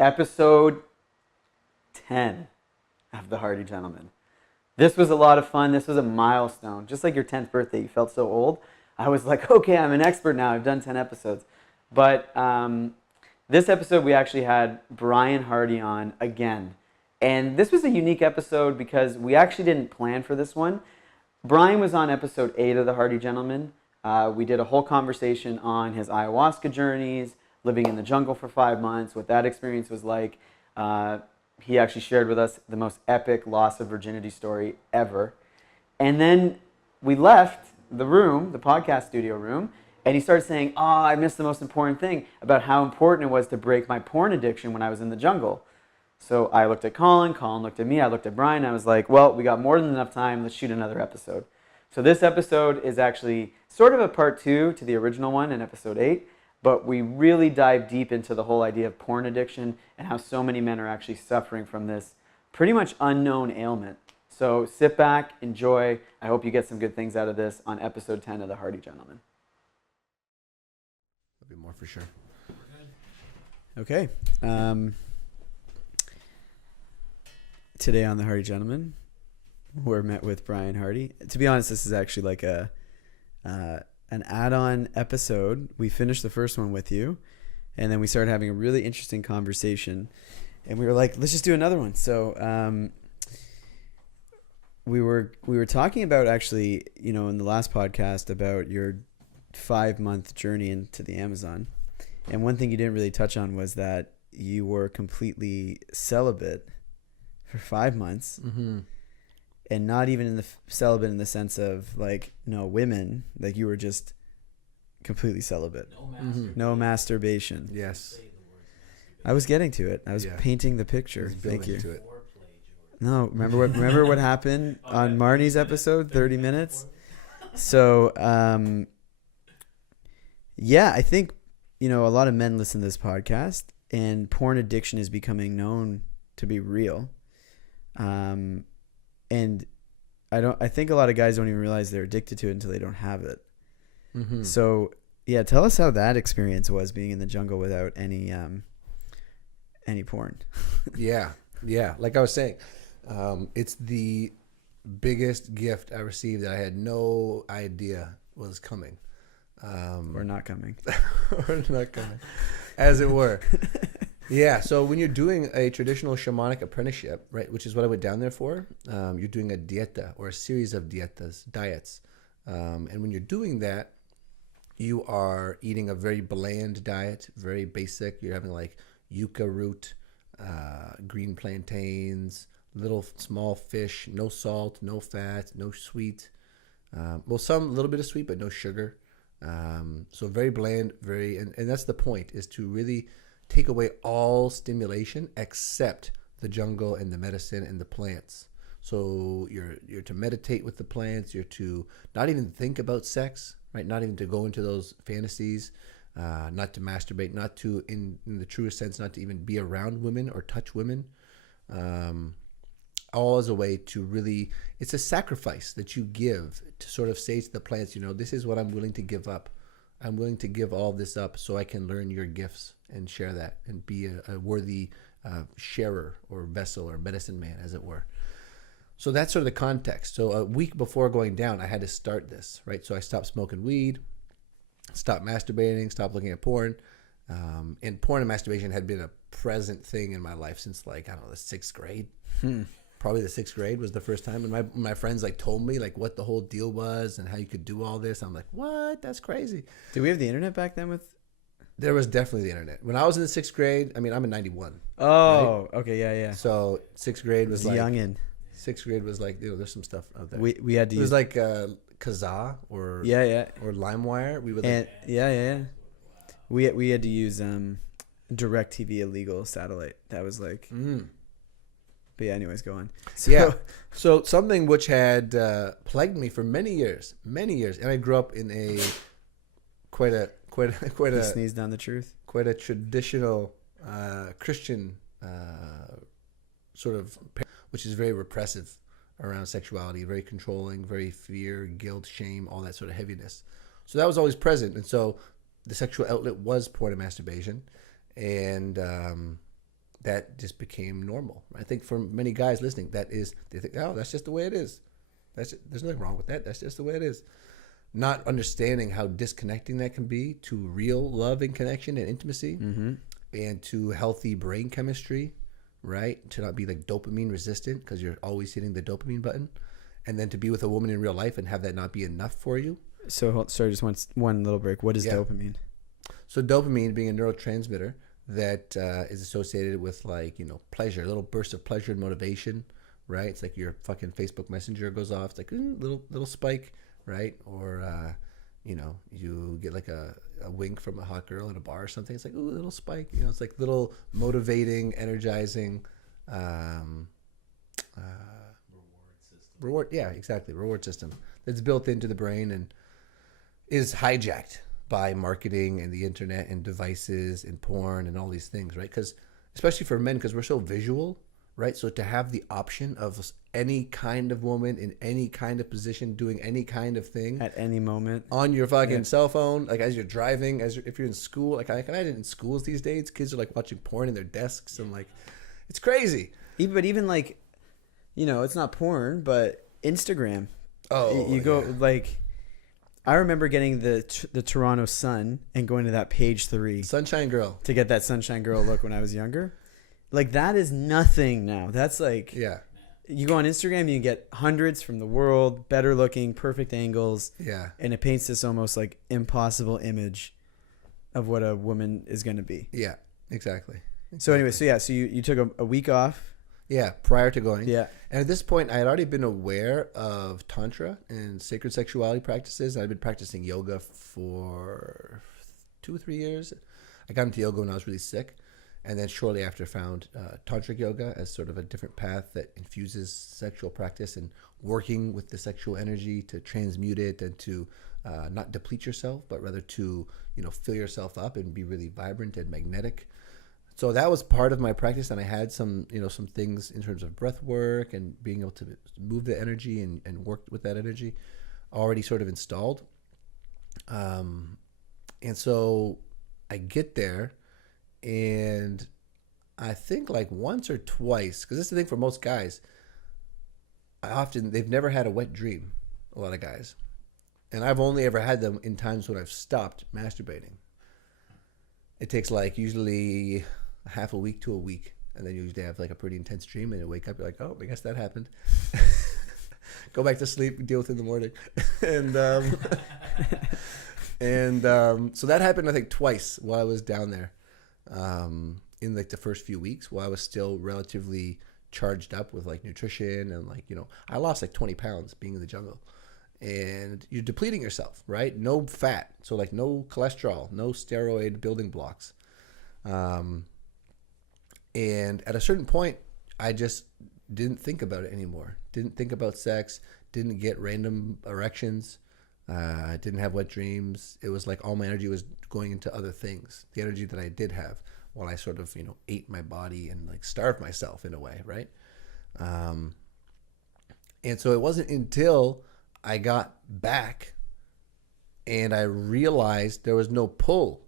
Episode 10 of The Hardy Gentleman. This was a lot of fun. This was a milestone. Just like your 10th birthday, you felt so old. I was like, okay, I'm an expert now. I've done 10 episodes. But this episode, we actually had Bryan Hardy on again. And this was a unique episode because we actually didn't plan for this one. Bryan was on episode 8 of The Hardy Gentleman. We did a whole conversation on his ayahuasca journeys, living in the jungle for 5 months, what that experience was like. He actually shared with us the most epic loss of virginity story ever. And then we left the room, the podcast studio room, and he started saying, I missed the most important thing about how important it was to break my porn addiction when I was in the jungle. So I looked at Colin looked at me, I looked at Bryan, I was like, well, we got more than enough time, let's shoot another episode. So this episode is actually sort of a part 2 to the original one in episode 8, but we really dive deep into the whole idea of porn addiction and how so many men are actually suffering from this pretty much unknown ailment. So sit back, enjoy. I hope you get some good things out of this on episode 10 of The Hardy Gentleman. There'll be more for sure. Okay. Today on The Hardy Gentleman, we're met with Bryan Hardy. To be honest, this is actually like an add-on episode. We finished the first one with you, and then we started having a really interesting conversation, and we were like, let's just do another one. So we were talking about, actually, in the last podcast, about your 5-month journey into the Amazon, and one thing you didn't really touch on was that you were completely celibate for 5 months. Mm-hmm. And not even in the celibate in the sense of like no women, like you were just completely celibate. No masturbation. Yes. I was getting to it. I was painting the picture. Thank you. No, remember what happened on Marnie's episode, 30 minutes? So, I think, a lot of men listen to this podcast, and porn addiction is becoming known to be real. And I think a lot of guys don't even realize they're addicted to it until they don't have it. Mm-hmm. So tell us how that experience was, being in the jungle without any porn. Yeah. Like I was saying, it's the biggest gift I received that I had no idea was coming. Or not coming. Or not coming, as it were. Yeah, so when you're doing a traditional shamanic apprenticeship, right, which is what I went down there for, you're doing a dieta or a series of diets. And when you're doing that, you are eating a very bland diet, very basic. You're having like yucca root, green plantains, little small fish, no salt, no fat, no sweet. Some a little bit of sweet, but no sugar. So very bland, and that's the point, is to really take away all stimulation except the jungle and the medicine and the plants. So you're to meditate with the plants. You're to not even think about sex, right? Not even to go into those fantasies, not to masturbate, not to, in the truest sense, not to even be around women or touch women. All as a way to really, it's a sacrifice that you give to sort of say to the plants, this is what I'm willing to give up. I'm willing to give all this up so I can learn your gifts and share that and be a worthy sharer or vessel or medicine man, as it were. So that's sort of the context. So a week before going down, I had to start this, right? So I stopped smoking weed, stopped masturbating, stopped looking at porn. And porn and masturbation had been a present thing in my life since the 6th grade. Probably the 6th grade was the first time. And my friends told me what the whole deal was and how you could do all this. I'm like, what? That's crazy. Did we have the internet back then? There was definitely the internet. When I was in the 6th grade, I'm in 91. Oh, right? Okay, yeah. So 6th grade was youngin'. 6th grade was there's some stuff out there. We had to use Kazaa or or LimeWire. We would We had to use DirecTV illegal satellite. That was But yeah, anyways, go on. So something which had plagued me for many years, and I grew up in a quite a You sneezed on the truth. Quite a traditional Christian sort of, which is very repressive around sexuality, very controlling, very fear, guilt, shame, all that sort of heaviness. So that was always present, and so the sexual outlet was porn and masturbation, and that just became normal. I think for many guys listening, they think, oh, that's just the way it is. There's nothing wrong with that. That's just the way it is. Not understanding how disconnecting that can be to real love and connection and intimacy, and to healthy brain chemistry, right? To not be like dopamine resistant because you're always hitting the dopamine button, and then to be with a woman in real life and have that not be enough for you. So sorry, just one little break. What is dopamine? So dopamine being a neurotransmitter that is associated with pleasure, a little burst of pleasure and motivation, right? It's like your fucking Facebook Messenger goes off. It's like little spike, right? Or you get like a wink from a hot girl in a bar or something. It's like, ooh, a little spike. It's like little motivating, energizing reward. Yeah, exactly. Reward system that's built into the brain and is hijacked by marketing and the internet and devices and porn and all these things, right? Because especially for men, because we're so visual, right? So to have the option of any kind of woman in any kind of position doing any kind of thing at any moment on your fucking cell phone, like as you're driving, if you're in school, like I can imagine in schools these days, kids are like watching porn in their desks and like it's crazy. Even like, it's not porn, but Instagram. Oh, you go like. I remember getting the Toronto Sun and going to that page 3 Sunshine Girl to get that Sunshine Girl look when I was younger. Like that is nothing now. That's like you go on Instagram, you get hundreds from the world, better looking, perfect angles. Yeah. And it paints this almost like impossible image of what a woman is going to be. Yeah, exactly. So anyway, so you took a week off. Yeah, prior to going. Yeah. And at this point, I had already been aware of Tantra and sacred sexuality practices. I'd been practicing yoga for 2 or 3 years. I got into yoga when I was really sick. And then shortly after found Tantric yoga as sort of a different path that infuses sexual practice and working with the sexual energy to transmute it and to not deplete yourself, but rather to, fill yourself up and be really vibrant and magnetic. So that was part of my practice, and I had some things in terms of breath work and being able to move the energy and work with that energy already sort of installed. And so I get there, and I think like once or twice, because this is the thing for most guys, they've never had a wet dream, a lot of guys. And I've only ever had them in times when I've stopped masturbating. It takes like usually half a week to a week, and then you usually have like a pretty intense dream, and you wake up, you're like, oh, I guess that happened. Go back to sleep, deal with it in the morning. So that happened, I think, twice while I was down there, in like the first few weeks while I was still relatively charged up with like nutrition and like, I lost like 20 pounds being in the jungle. And you're depleting yourself, right? No fat. So like no cholesterol, no steroid building blocks. And at a certain point, I just didn't think about it anymore. Didn't think about sex. Didn't get random erections. Didn't have wet dreams. It was like all my energy was going into other things. The energy that I did have while I sort of, ate my body and like starved myself in a way, right? And so it wasn't until I got back and I realized there was no pull.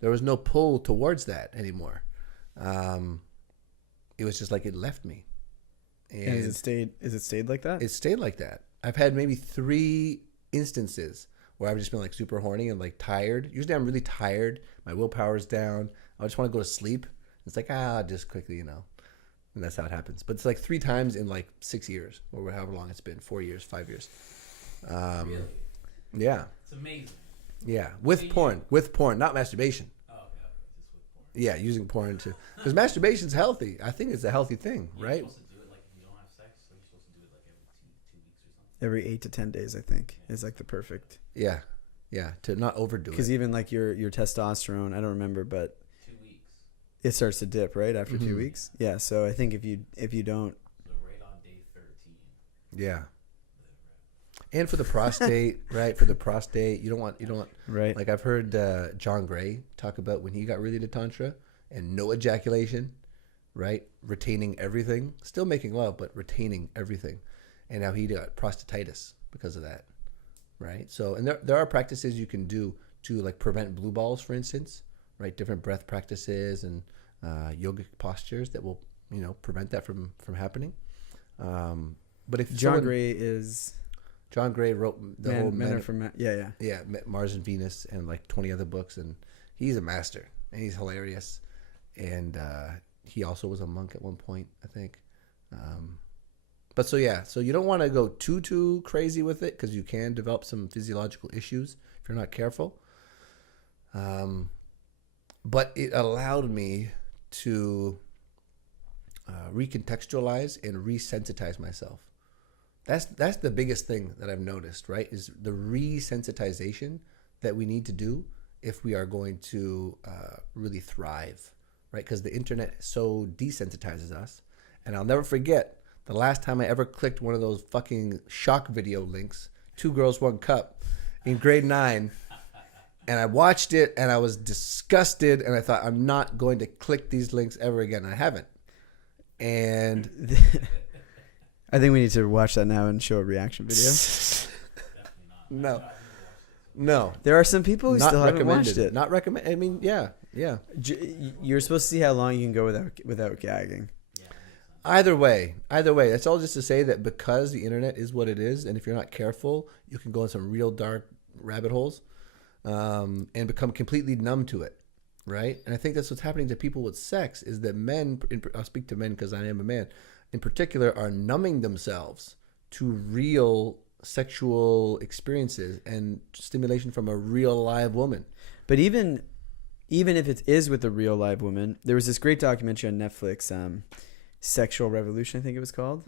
There was no pull towards that anymore. It was just like it left me. And has it stayed like that? It stayed like that. I've had maybe 3 instances where I've just been like super horny and like tired. Usually I'm really tired. My willpower's down. I just want to go to sleep. It's like, just quickly, And that's how it happens. But it's like 3 times in like 6 years or however long it's been, 4 years, 5 years. Really? Yeah. It's amazing. Yeah. With porn, not masturbation. Oh, okay. Just with porn. Yeah, using porn too. Because masturbation's healthy. I think it's a healthy thing, right? You're supposed to do it like if you don't have sex, so you're supposed to do it like every two weeks or something. Every 8 to 10 days, I think, is like the perfect. Yeah. Yeah. To not overdo it. Because even like your testosterone, I don't remember, but 2 weeks. it starts to dip right after 2 weeks. Yeah. So I think if you don't. So right on day 13. Yeah. And for the prostate, right? For the prostate, you don't want, Right. like I've heard John Gray talk about when he got really into Tantra and no ejaculation, right? Retaining everything, still making love, but retaining everything. And how he got prostatitis because of that, right? So, and there are practices you can do to like prevent blue balls, for instance, right? Different breath practices and yogic postures that will, prevent that from happening. But if John Gray wrote the whole Men Are From yeah, Mars and Venus and like 20 other books, and he's a master and he's hilarious. And he also was a monk at one point, I think. But so you don't want to go too crazy with it, because you can develop some physiological issues if you're not careful. But it allowed me to recontextualize and resensitize myself. That's the biggest thing that I've noticed, right? Is the resensitization that we need to do if we are going to really thrive, right? Because the internet so desensitizes us. And I'll never forget the last time I ever clicked one of those fucking shock video links, 2 Girls, 1 Cup, in grade 9. And I watched it and I was disgusted, and I thought, I'm not going to click these links ever again. I haven't. And I think we need to watch that now and show a reaction video. No. There are some people who Not still haven't recommended. watched it. Not recommend. I mean, yeah. You're supposed to see how long you can go without gagging. Either way. That's all just to say that because the internet is what it is, and if you're not careful, you can go in some real dark rabbit holes, and become completely numb to it, right? And I think that's what's happening to people with sex, is that men, I'll speak to men because I am a man, in particular, are numbing themselves to real sexual experiences and stimulation from a real live woman. But even if it is with a real live woman, there was this great documentary on Netflix, Sexual Revolution, I think it was called.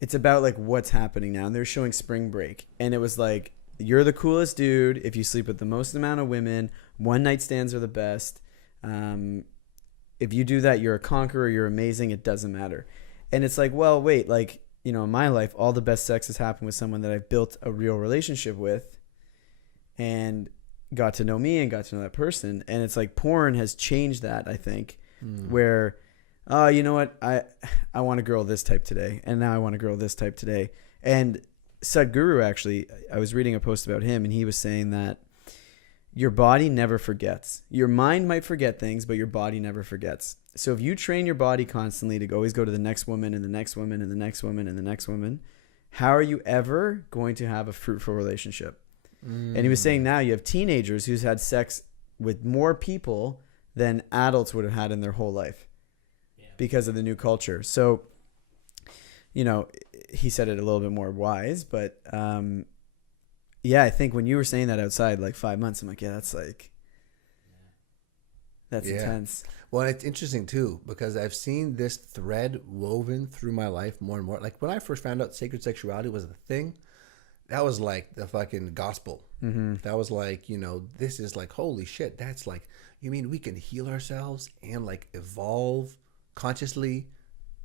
It's about like what's happening now, and they're showing Spring Break, and it was like, you're the coolest dude if you sleep with the most amount of women. One night stands are the best. If you do that, you're a conqueror. You're amazing. It doesn't matter. And it's like, well, wait, like, in my life, all the best sex has happened with someone that I've built a real relationship with and got to know me and got to know that person. And it's like porn has changed that, I think, where, you know what? I want a girl this type today. And now I want a girl this type today. And Sadhguru, actually, I was reading a post about him, and he was saying that your body never forgets. Your mind might forget things, but your body never forgets. So if you train your body constantly to always go to the next woman and the next woman and the next woman and the next woman, how are you ever going to have a fruitful relationship? And he was saying now you have teenagers who's had sex with more people than adults would have had in their whole life because of the new culture. So, he said it a little bit more wise, but I think when you were saying that outside, like 5 months, I'm like, that's intense. Well, it's interesting too, because I've seen this thread woven through my life more and more. Like when I first found out sacred sexuality was a thing, that was like the fucking gospel. That was like, this is like, holy shit. That's like, you mean we can heal ourselves and like evolve consciously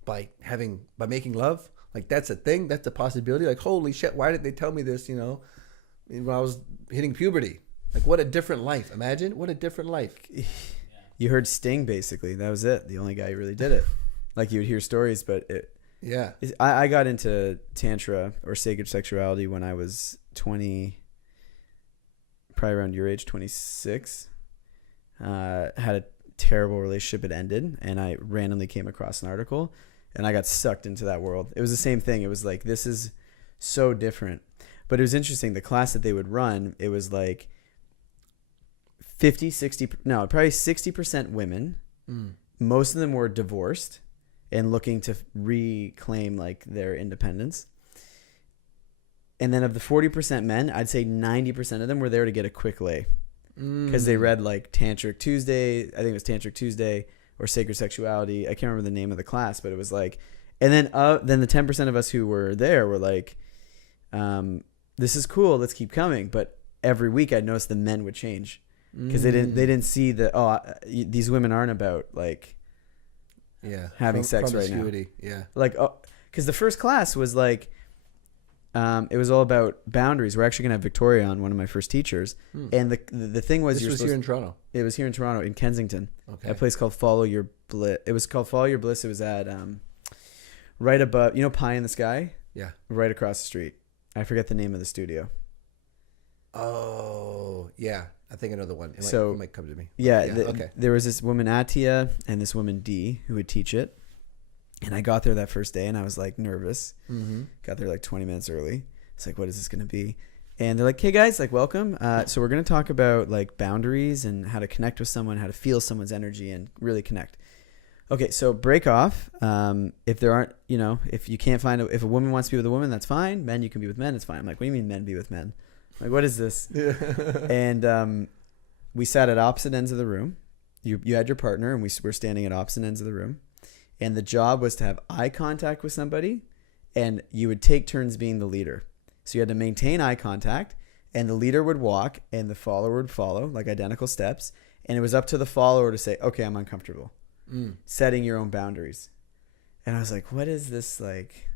by making love? Like that's a thing. That's a possibility. Like, holy shit. Why did they tell me this, when I was hitting puberty? Like what a different life. Imagine what a different life. You heard Sting, basically. That was it. The only guy who really did it. Like you would hear stories, but I got into Tantra or sacred sexuality when I was 20, probably around your age, 26. Had a terrible relationship. It ended, and I randomly came across an article, and I got sucked into that world. It was the same thing. It was like, this is so different. But it was interesting. The class that they would run, it was like probably 60% women. Most of them were divorced and looking to reclaim like their independence. And then of the 40% men, I'd say 90% of them were there to get a quick lay. Because they read like Tantric Tuesday. I think it was Tantric Tuesday or Sacred Sexuality. I can't remember the name of the class, but it was like, and then the 10% of us who were there were like, this is cool. Let's keep coming. But every week I'd notice the men would change because they didn't see that, these women aren't about like, having sex right now. Yeah. Like, because the first class was like, it was all about boundaries. We're actually gonna have Victoria on, one of my first teachers, and the thing was, this was here in Toronto. It was here in Toronto, in Kensington, okay. A place called Follow Your Bliss. It was called Follow Your Bliss. It was at right above, Pie in the Sky. Yeah. Right across the street. I forget the name of the studio. Oh yeah, I think I know the one. It might come to me. Yeah, Okay. there was this woman, Atia, and this woman, Dee, who would teach it. And I got there that first day, and I was like nervous. Mm-hmm. Got there like 20 minutes early. It's like, what is this going to be? And they're like, hey guys, like welcome. So we're going to talk about like boundaries and how to connect with someone, how to feel someone's energy and really connect. Okay, so break off. If there aren't, if you can't find, if a woman wants to be with a woman, that's fine. Men, you can be with men, it's fine. I'm like, what do you mean men be with men? I'm like, what is this? Yeah. And we sat at opposite ends of the room. You had your partner, and we were standing at opposite ends of the room. And the job was to have eye contact with somebody, and you would take turns being the leader. So you had to maintain eye contact, and the leader would walk, and the follower would follow, like identical steps. And it was up to the follower to say, okay, I'm uncomfortable. Setting your own boundaries. And I was like, what is this like?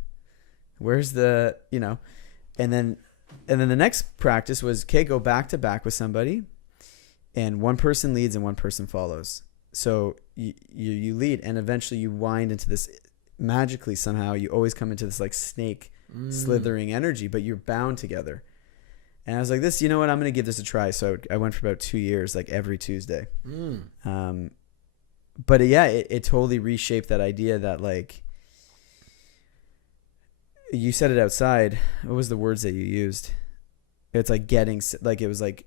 Where's the, and then the next practice was, okay, go back to back with somebody, and one person leads and one person follows. So you lead, and eventually you wind into this, magically somehow you always come into this like snake slithering energy, but you're bound together. And I was like, this, you know what, I'm going to give this a try. So I went for about 2 years, like every Tuesday. But yeah, it totally reshaped that idea that like, you said it outside. What was the words that you used? It's like getting, like it was like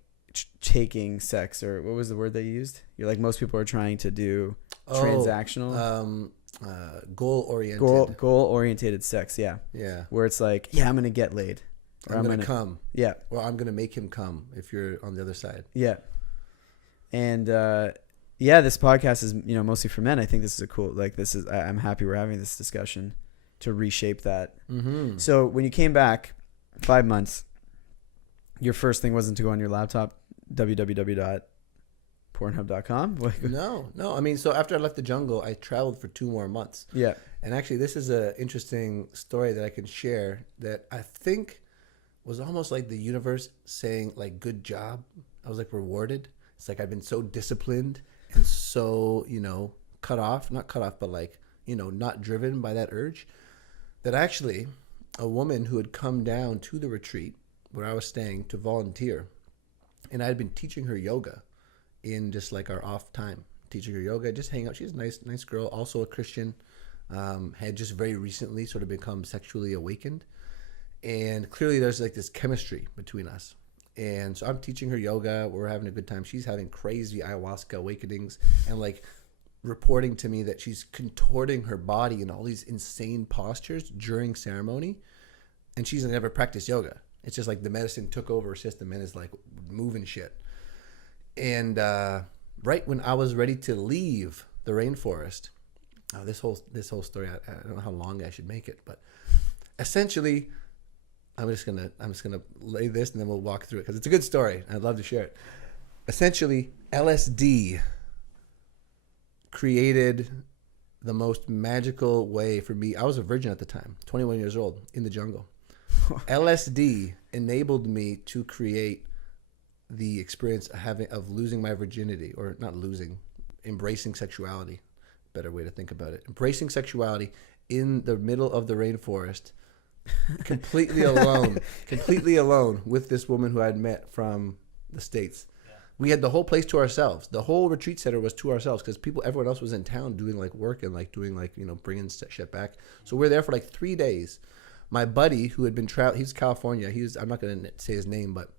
taking sex, or what was the word that you used? You're like, most people are trying to do transactional. Goal orientated sex. Yeah. Yeah. Where it's like, yeah, I'm going to get laid. Or I'm going to come. Yeah. Or I'm going to make him come if you're on the other side. Yeah. And, yeah, this podcast is, mostly for men. I think this is a cool, like I'm happy we're having this discussion to reshape that. Mm-hmm. So when you came back 5 months, your first thing wasn't to go on your laptop, www.pornhub.com? No. I mean, so after I left the jungle, I traveled for 2 more months. Yeah. And actually, this is an interesting story that I can share that I think was almost like the universe saying, like, good job. I was like rewarded. It's like I've been so disciplined and so, not cut off, but like, not driven by that urge, that actually a woman who had come down to the retreat where I was staying to volunteer, and I had been teaching her yoga in just like our off time, teaching her yoga, just hang out. She's a nice girl, also a Christian, had just very recently sort of become sexually awakened. And clearly there's like this chemistry between us. And so I'm teaching her yoga. We're having a good time. She's having crazy ayahuasca awakenings and like reporting to me that she's contorting her body in all these insane postures during ceremony. And she's never practiced yoga. It's just like the medicine took over her system and is like moving shit. And right when I was ready to leave the rainforest, this whole story, I don't know how long I should make it, but essentially, I'm just gonna lay this and then we'll walk through it because it's a good story. I'd love to share it. Essentially, LSD created the most magical way for me. I was a virgin at the time, 21 years old, in the jungle. LSD enabled me to create the experience of losing my virginity, or not losing, embracing sexuality. Better way to think about it. Embracing sexuality in the middle of the rainforest. completely alone with this woman who I'd met from the States. Yeah. We had the whole place to ourselves. The whole retreat center was to ourselves because everyone else was in town doing like work and like doing like, bringing shit back. So we're there for like 3 days. My buddy who had been he's California. I'm not going to say his name, but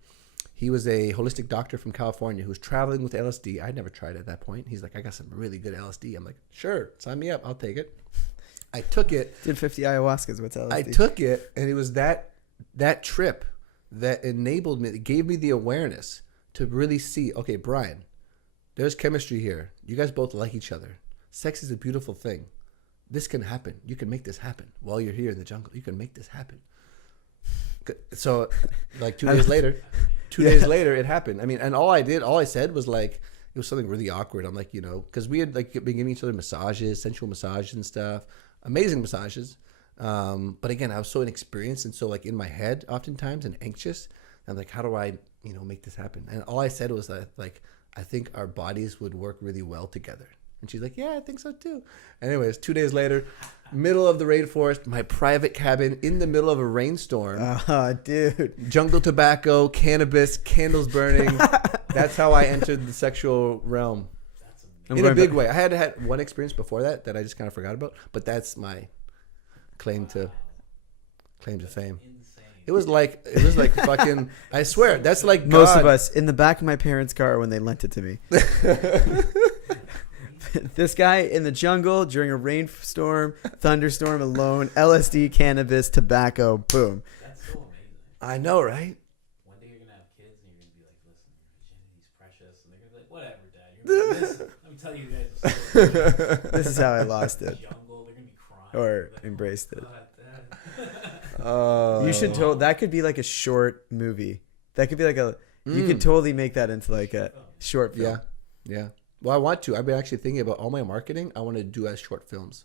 he was a holistic doctor from California who was traveling with LSD. I'd never tried it at that point. He's like, I got some really good LSD. I'm like, sure, sign me up. I'll take it. I took it. Did 50 ayahuascas. What's LSD? I took it, and it was that trip that enabled me, that gave me the awareness to really see, okay, Bryan, there's chemistry here. You guys both like each other. Sex is a beautiful thing. This can happen. You can make this happen while you're here in the jungle. You can make this happen. So, like 2 days later, it happened. I mean, and all I said was like, it was something really awkward. I'm like, because we had like been giving each other massages, sensual massages and stuff. Amazing massages. But again, I was so inexperienced and so like in my head oftentimes and anxious. I'm like, how do I, make this happen? And all I said was that like, I think our bodies would work really well together. And she's like, yeah, I think so too. Anyways, 2 days later, middle of the rainforest, my private cabin in the middle of a rainstorm. Oh, dude. Jungle tobacco, cannabis, candles burning. That's how I entered the sexual realm. That's I'm In a going big back- way. I had one experience before that I just kind of forgot about, but that's my claim to fame. insane. It was like fucking. I swear, that's like Most God. of us in the back of my parents' car when they lent it to me. This guy in the jungle during a rainstorm, thunderstorm, alone, LSD, cannabis, tobacco, boom. That's so amazing. I know, right? One day you're gonna have kids and you're gonna be like, listen, your virginity's precious, and they're gonna be like, whatever, Dad. You're gonna be like, listen, let me tell you guys a story. This is how I lost it Jungle, they're gonna be crying. or Like, embraced it. God, Dad. You should that could be like a short movie. That could be like you could totally make that into like a short film. Yeah. Well, I want to. I've been actually thinking about all my marketing. I want to do as short films.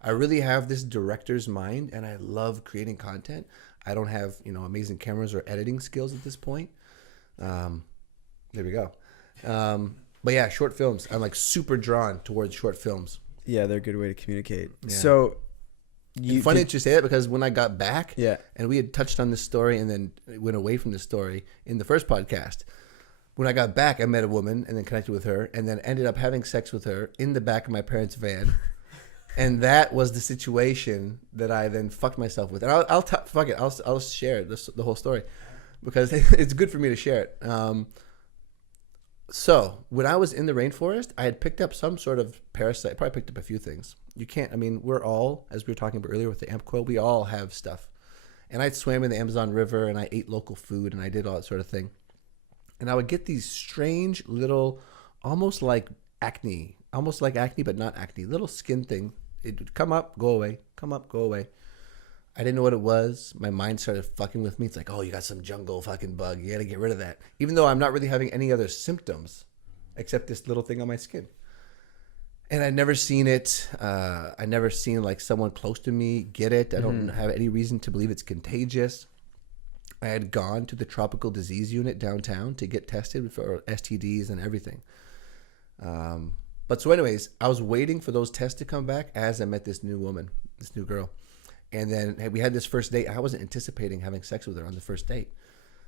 I really have this director's mind, and I love creating content. I don't have amazing cameras or editing skills at this point. There we go. But yeah, short films. I'm like super drawn towards short films. Yeah, they're a good way to communicate. Yeah. So It's funny that you say that because when I got back, Yeah. and we had touched on this story and then went away from the story in the first podcast. When I got back, I met a woman and then connected with her and then ended up having sex with her in the back of my parents' van. And that was the situation that I then fucked myself with. And I'll share the whole story because it's good for me to share it. So when I was in the rainforest, I had picked up some sort of parasite. Probably picked up a few things. We're all, as we were talking about earlier with the amp coil, we all have stuff. And I swam in the Amazon River and I ate local food and I did all that sort of thing. And I would get these strange little, almost like acne, but not acne, little skin thing. It would come up, go away, come up, go away. I didn't know what it was. My mind started fucking with me. It's like, oh, you got some jungle fucking bug. You got to get rid of that. Even though I'm not really having any other symptoms except this little thing on my skin. And I'd never seen it. I never seen like someone close to me get it. I don't have any reason to believe it's contagious. I had gone to the tropical disease unit downtown to get tested for STDs and everything. But so anyways, I was waiting for those tests to come back as I met this new woman, this new girl. And then we had this first date. I wasn't anticipating having sex with her on the first date.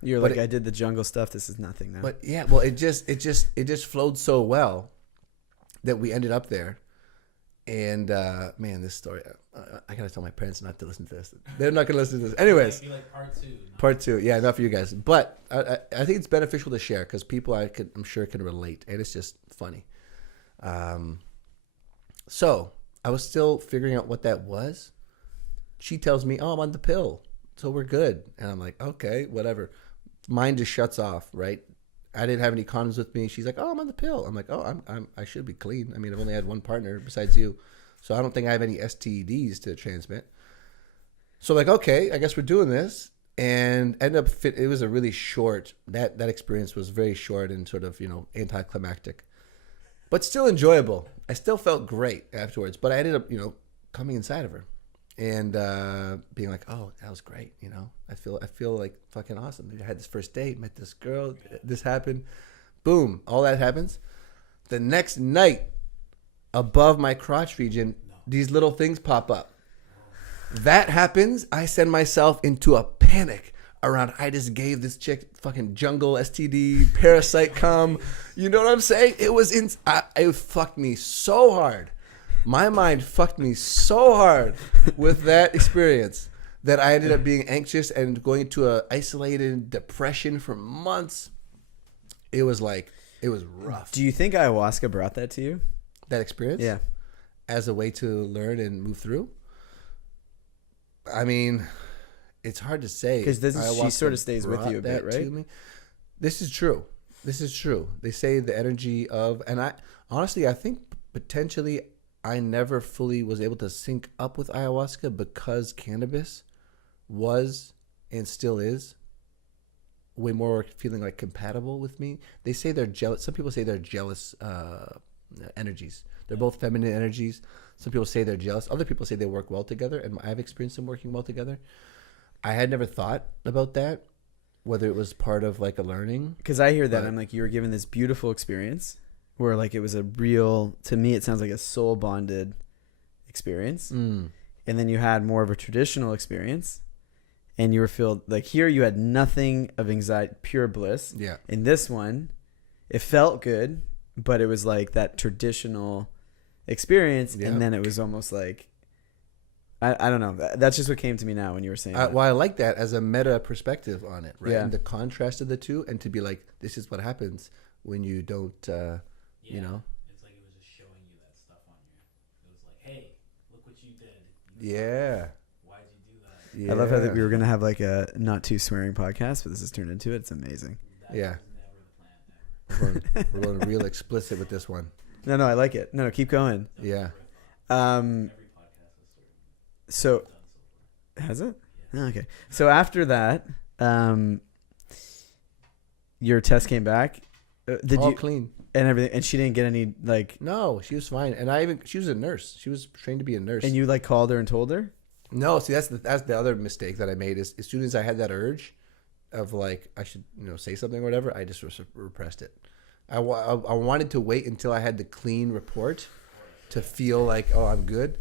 You're like, I did the jungle stuff. This is nothing now. But yeah, well, it just flowed so well that we ended up there. And man, this story, I gotta tell my parents not to listen to this. They're not gonna listen to this. Anyways, Be like part two. Yeah, not for you guys. But I think it's beneficial to share because people I'm sure can relate, and it's just funny. So I was still figuring out what that was. She tells me, "Oh, I'm on the pill, so we're good." And I'm like, "Okay, whatever." Mine just shuts off, right? I didn't have any condoms with me. She's like, "Oh, I'm on the pill." I'm like, "Oh, I should be clean. I mean, I've only had one partner besides you, so I don't think I have any STDs to transmit." So like, okay, I guess we're doing this, and ended up it was a really short. That experience was very short and sort of anticlimactic, but still enjoyable. I still felt great afterwards, but I ended up coming inside of her. And being like, oh, that was great, I feel like fucking awesome. I had this first date, met this girl, this happened, boom, all that happens. The next night, above my crotch region, these little things pop up. That happens, I send myself into a panic around. I just gave this chick fucking jungle STD parasite cum. You know what I'm saying? It fucked me so hard. My mind fucked me so hard with that experience that I ended up being anxious and going into a isolated depression for months. It was rough. Do you think ayahuasca brought that to you? That experience? Yeah. As a way to learn and move through? I mean, it's hard to say. Because she sort of stays with brought you a bit, that to right? me. This is true. They say the energy of, and I think potentially I never fully was able to sync up with ayahuasca because cannabis was and still is way more feeling like compatible with me. They say they're jealous. Some people say they're jealous energies. They're both feminine energies. Some people say they're jealous. Other people say they work well together, and I've experienced them working well together. I had never thought about that, whether it was part of like a learning. Because I hear that, I'm like, you were given this beautiful experience where like it was a real, to me it sounds like a soul bonded experience. And then you had more of a traditional experience and you were filled, like here you had nothing of anxiety, pure bliss. Yeah. In this one, it felt good, but it was like that traditional experience, Yeah. and then it was almost like I don't know. That's just what came to me now when you were saying that. Well, I like that as a meta perspective on it, right? Yeah. And the contrast of the two, and to be like, this is what happens when you don't, Yeah. you know. It's like it was just showing you that stuff on you. It was like, hey, look what you did. Yeah. Why'd you do that? Yeah. I love how that we were gonna have like a not too swearing podcast, but this has turned into it. It's amazing. That Yeah. was never the plan, ever. We're going real explicit with this one. No, I like it. No, keep going. Yeah. Um, Every podcast has sort of so done so far. has it? Yeah. Oh, okay. So after that, your test came back. Did All you clean. and everything? And she didn't get any like. No, she was fine, and she was a nurse. She was trained to be a nurse. And you like called her and told her? No, see that's the other mistake that I made is as soon as I had that urge of like I should say something or whatever, I just repressed it. I wanted to wait until I had the clean report to feel like, oh, I'm good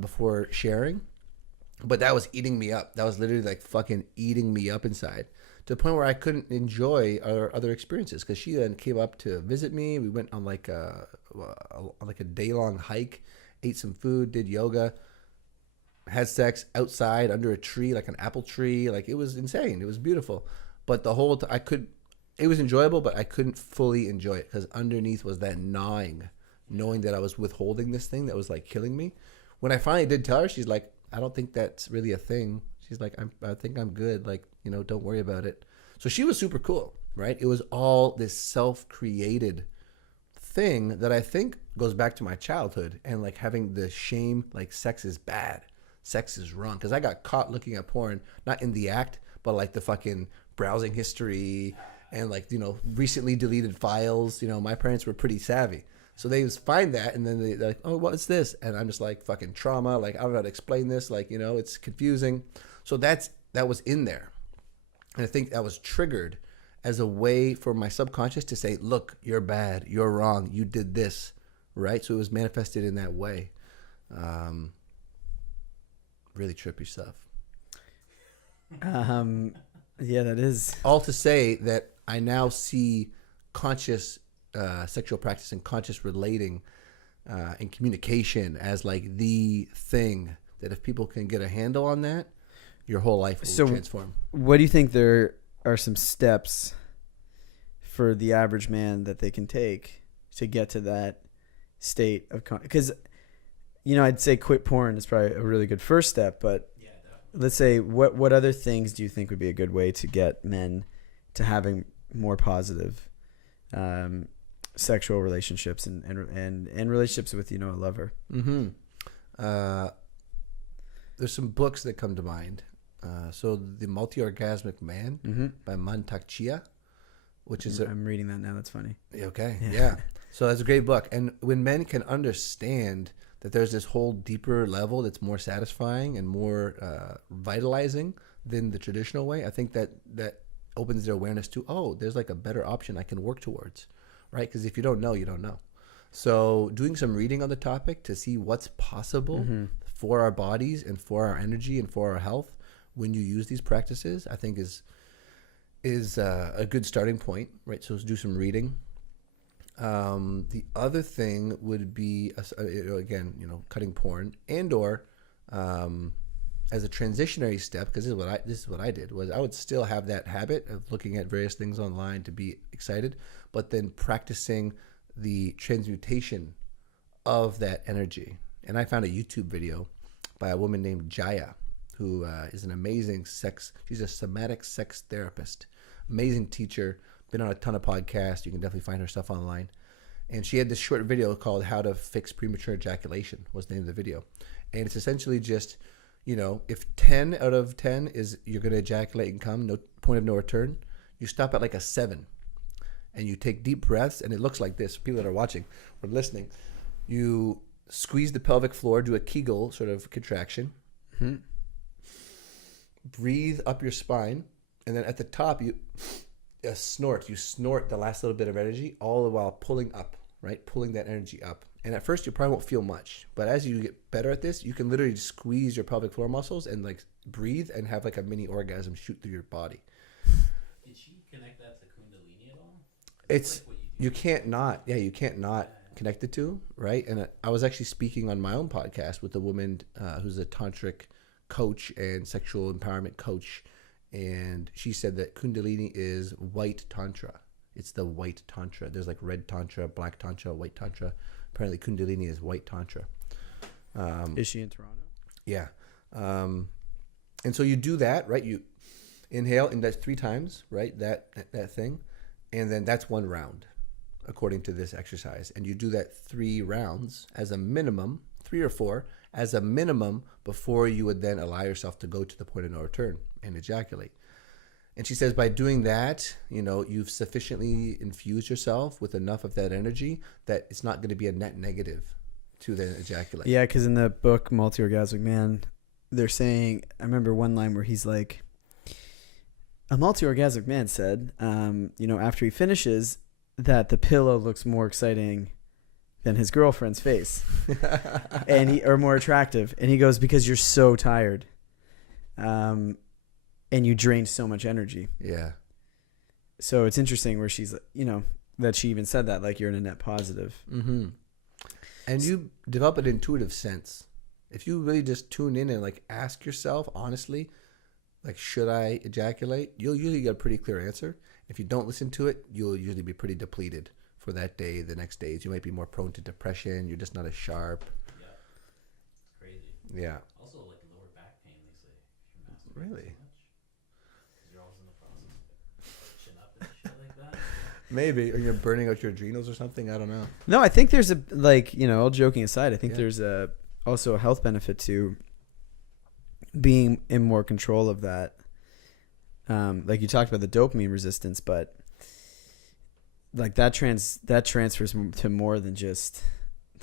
before sharing. But that was eating me up. That was literally like fucking eating me up inside to the point where I couldn't enjoy our other experiences because she then came up to visit me. We went on like a day-long hike, ate some food, did yoga, had sex outside under a tree, like an apple tree. Like it was insane. It was beautiful. But the whole it was enjoyable, but I couldn't fully enjoy it because underneath was that gnawing, knowing that I was withholding this thing that was like killing me. When I finally did tell her, she's like, I don't think that's really a thing. She's like, I think I'm good. Like, don't worry about it. So she was super cool, right? It was all this self-created thing that I think goes back to my childhood and like having the shame, like sex is bad. Sex is wrong. Because I got caught looking at porn, not in the act, but like the fucking browsing history and like, recently deleted files. My parents were pretty savvy. So they just find that and then they're like, oh, what's this? And I'm just like fucking trauma. Like, I don't know how to explain this. Like, it's confusing. So that was in there. And I think that was triggered as a way for my subconscious to say, look, you're bad. You're wrong. You did this. Right? So it was manifested in that way. Really trippy stuff. Yeah, that is. All to say that I now see conscious sexual practice and conscious relating and communication as like the thing that if people can get a handle on that, your whole life will transform. What do you think there are some steps for the average man that they can take to get to that state of because I'd say quit porn is probably a really good first step, but Yeah, definitely. let's say what other things do you think would be a good way to get men to having more positive sexual relationships and relationships with a lover? Mm-hmm. There's some books that come to mind. So The Multi-Orgasmic Man by Mantak Chia, which is I'm reading that now. That's funny. okay. Yeah. So that's a great book. And when men can understand that there's this whole deeper level that's more satisfying and more vitalizing than the traditional way, I think that opens their awareness to, oh, there's like a better option I can work towards, right? Because if you don't know, you don't know. So doing some reading on the topic to see what's possible for our bodies and for our energy and for our health when you use these practices, I think is a good starting point, right? So do some reading. The other thing would be, again, cutting porn and/or as a transitionary step, because this is what I did, was I would still have that habit of looking at various things online to be excited, but then practicing the transmutation of that energy. And I found a YouTube video by a woman named Jaya, who is an amazing she's a somatic sex therapist, amazing teacher, been on a ton of podcasts. You can definitely find her stuff online. And she had this short video called How to Fix Premature Ejaculation was the name of the video. And it's essentially just, if 10 out of 10 is you're going to ejaculate and come, no point of no return, you stop at like a 7. And you take deep breaths, and it looks like this. People that are watching or listening, you squeeze the pelvic floor, do a Kegel sort of contraction, breathe up your spine, and then at the top, you snort. You snort the last little bit of energy, all the while pulling up, right? Pulling that energy up. And at first, you probably won't feel much. But as you get better at this, you can literally squeeze your pelvic floor muscles and like breathe and have like a mini orgasm shoot through your body. Did she connect that to Kundalini at all? It's like what you you can't not connect the two, right? And I was actually speaking on my own podcast with a woman who's a tantric coach and sexual empowerment coach, and she said that Kundalini is white tantra. It's the white tantra. There's like red tantra, black tantra, white tantra. Apparently Kundalini is white tantra. Is she in Toronto? Yeah. And so you do that, right? You inhale, and that's 3 times, right? That thing. And then that's 1 round, according to this exercise. And you do that 3 rounds as a minimum, 3 or 4, as a minimum, before you would then allow yourself to go to the point of no return and ejaculate. And she says by doing that, you've sufficiently infused yourself with enough of that energy that it's not going to be a net negative to then ejaculate. Yeah, because in the book Multi-Orgasmic Man, they're saying, I remember one line where he's like, a multi-orgasmic man said, after he finishes, that the pillow looks more exciting than his girlfriend's face, or more attractive. And he goes, because you're so tired, and you drain so much energy. Yeah. So it's interesting where she's, that she even said that, like, you're in a net positive. Mm-hmm. And you develop an intuitive sense. If you really just tune in and like ask yourself honestly, like, should I ejaculate? You'll usually get a pretty clear answer. If you don't listen to it, you'll usually be pretty depleted for that day, the next days. You might be more prone to depression. You're just not as sharp. Yeah. It's crazy. Yeah. Also, like lower back pain, they say, if you masturbate Really? too much. Because you're always in the process of chin up and shit like that. Maybe. Or you're burning out your adrenals or something. I don't know. No, I think there's all joking aside, I think Yeah. there's also a health benefit to being in more control of that. Like you talked about the dopamine resistance, but like that transfers to more than just,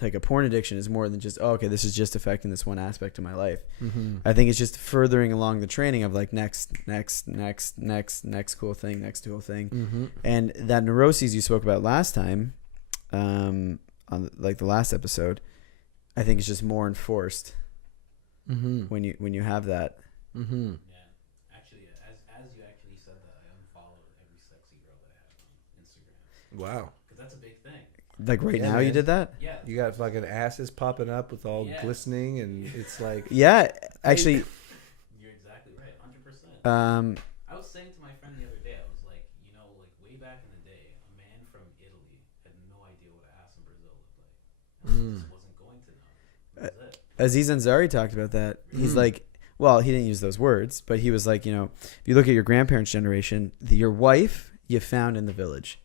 like, a porn addiction is more than just, this is just affecting this one aspect of my life. Mm-hmm. I think it's just furthering along the training of like next cool thing, next cool thing. Mm-hmm. And that neuroses you spoke about last time, on like the last episode, I think it's just more enforced Mm-hmm. when you have that. Mm-hmm. Yeah. Actually, as you actually said that, I unfollowed every sexy girl that I had on Instagram. Wow. Because that's a big thing. Like right Yeah, now, man. you did that? Yeah. You got fucking asses popping up with all Yes. glistening, and it's like, Yeah, actually, You're exactly right. 100%. I was saying to my friend the other day, I was like, like way back in the day, a man from Italy had no idea what ass in Brazil looked like. And he just wasn't going to know. That was it. Aziz Ansari talked about that. He's Mm. like, well, he didn't use those words, but he was like, if you look at your grandparents' generation, your wife you found in the village.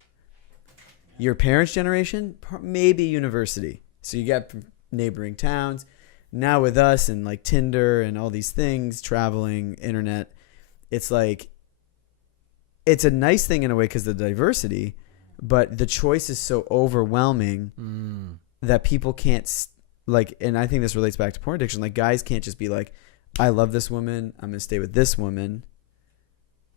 Your parents' generation, maybe university. So you get from neighboring towns. Now with us and like Tinder and all these things, traveling, internet, it's like, it's a nice thing in a way because of the diversity, but the choice is so overwhelming that people can't and I think this relates back to porn addiction. Like, guys can't just be like, I love this woman, I'm gonna stay with this woman.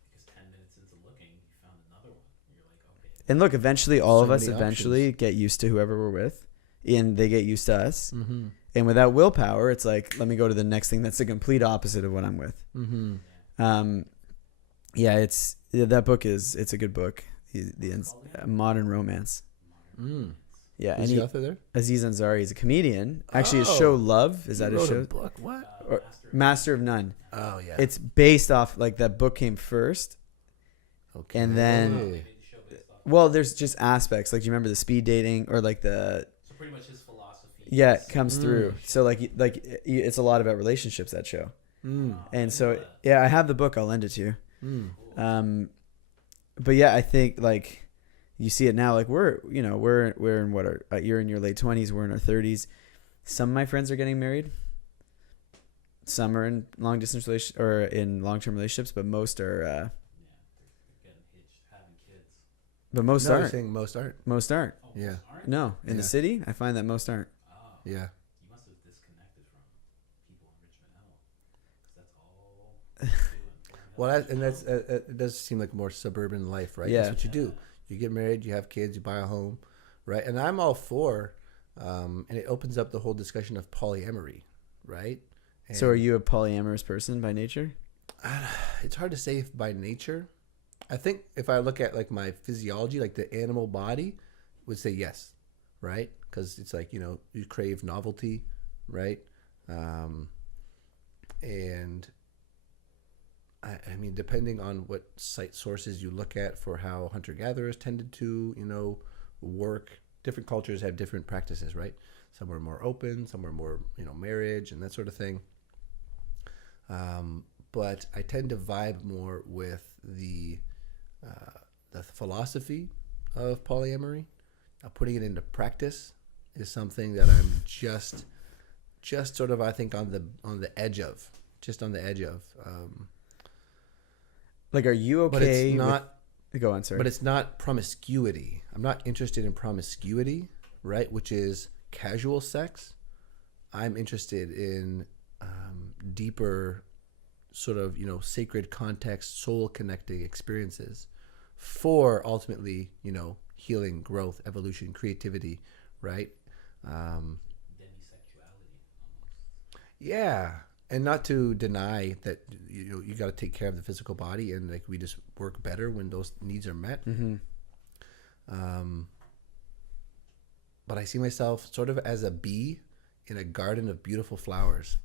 Because 10 minutes into looking, you found another one. And you're like, okay. And look, eventually all So of us many eventually get used to whoever we're with, and they get used to us. Mm-hmm. And without willpower, it's like, let me go to the next thing that's the complete opposite of what I'm with. Mm-hmm. That book it's a good book. Modern Romance. Mm. Yeah, Is and the author there? Aziz Ansari is a comedian. Actually, his Oh. show Love, is that He his wrote a show? book? What? Or Master of None. Oh, yeah. It's based off, like, that book came first. Okay. and then- They made the show based off. Well, there's just aspects, like, do you remember the speed dating, or like the, So pretty much his philosophy. yeah, is- it comes through. So like it's a lot about relationships, that show. Mm. And so, yeah, I have the book. I'll lend it to you. Mm. But yeah, I think, like, you see it now, like, we're in what, you're in your late 20s, we're in our 30s. Some of my friends are getting married. Some are in long distance relationships or in long-term relationships, but most are, Yeah, they're getting hitched, having kids. but most No, you're aren't. saying most aren't. Most aren't. Oh, Yeah. most aren't? No, in the Yeah. city, I find that most aren't. Oh. Yeah. You must have disconnected from people in Richmond Hill. Because that's all they do. Well, it does seem like more suburban life, right? Yeah. That's what you do. You get married, you have kids, you buy a home, right? And I'm all for, and it opens up the whole discussion of polyamory, right? And So are you a polyamorous person by nature? It's hard to say if by nature. I think if I look at like my physiology, like the animal body, would say yes, right? Because it's like, you crave novelty, right? And I mean, depending on what site sources you look at for how hunter-gatherers tended to, work, different cultures have different practices, right? Some are more open, some are more, marriage and that sort of thing. But I tend to vibe more with the philosophy of polyamory. Putting it into practice is something that I'm just sort of, I think, on the edge of. Like, are you okay? But it's not. Go on, sorry. But it's not promiscuity. I'm not interested in promiscuity, right? Which is casual sex. I'm interested in deeper, sort of, sacred context, soul connecting experiences for ultimately, healing, growth, evolution, creativity, right? Demisexuality, almost. Yeah. And not to deny that you got to take care of the physical body, and like we just work better when those needs are met. Mm-hmm. But I see myself sort of as a bee in a garden of beautiful flowers.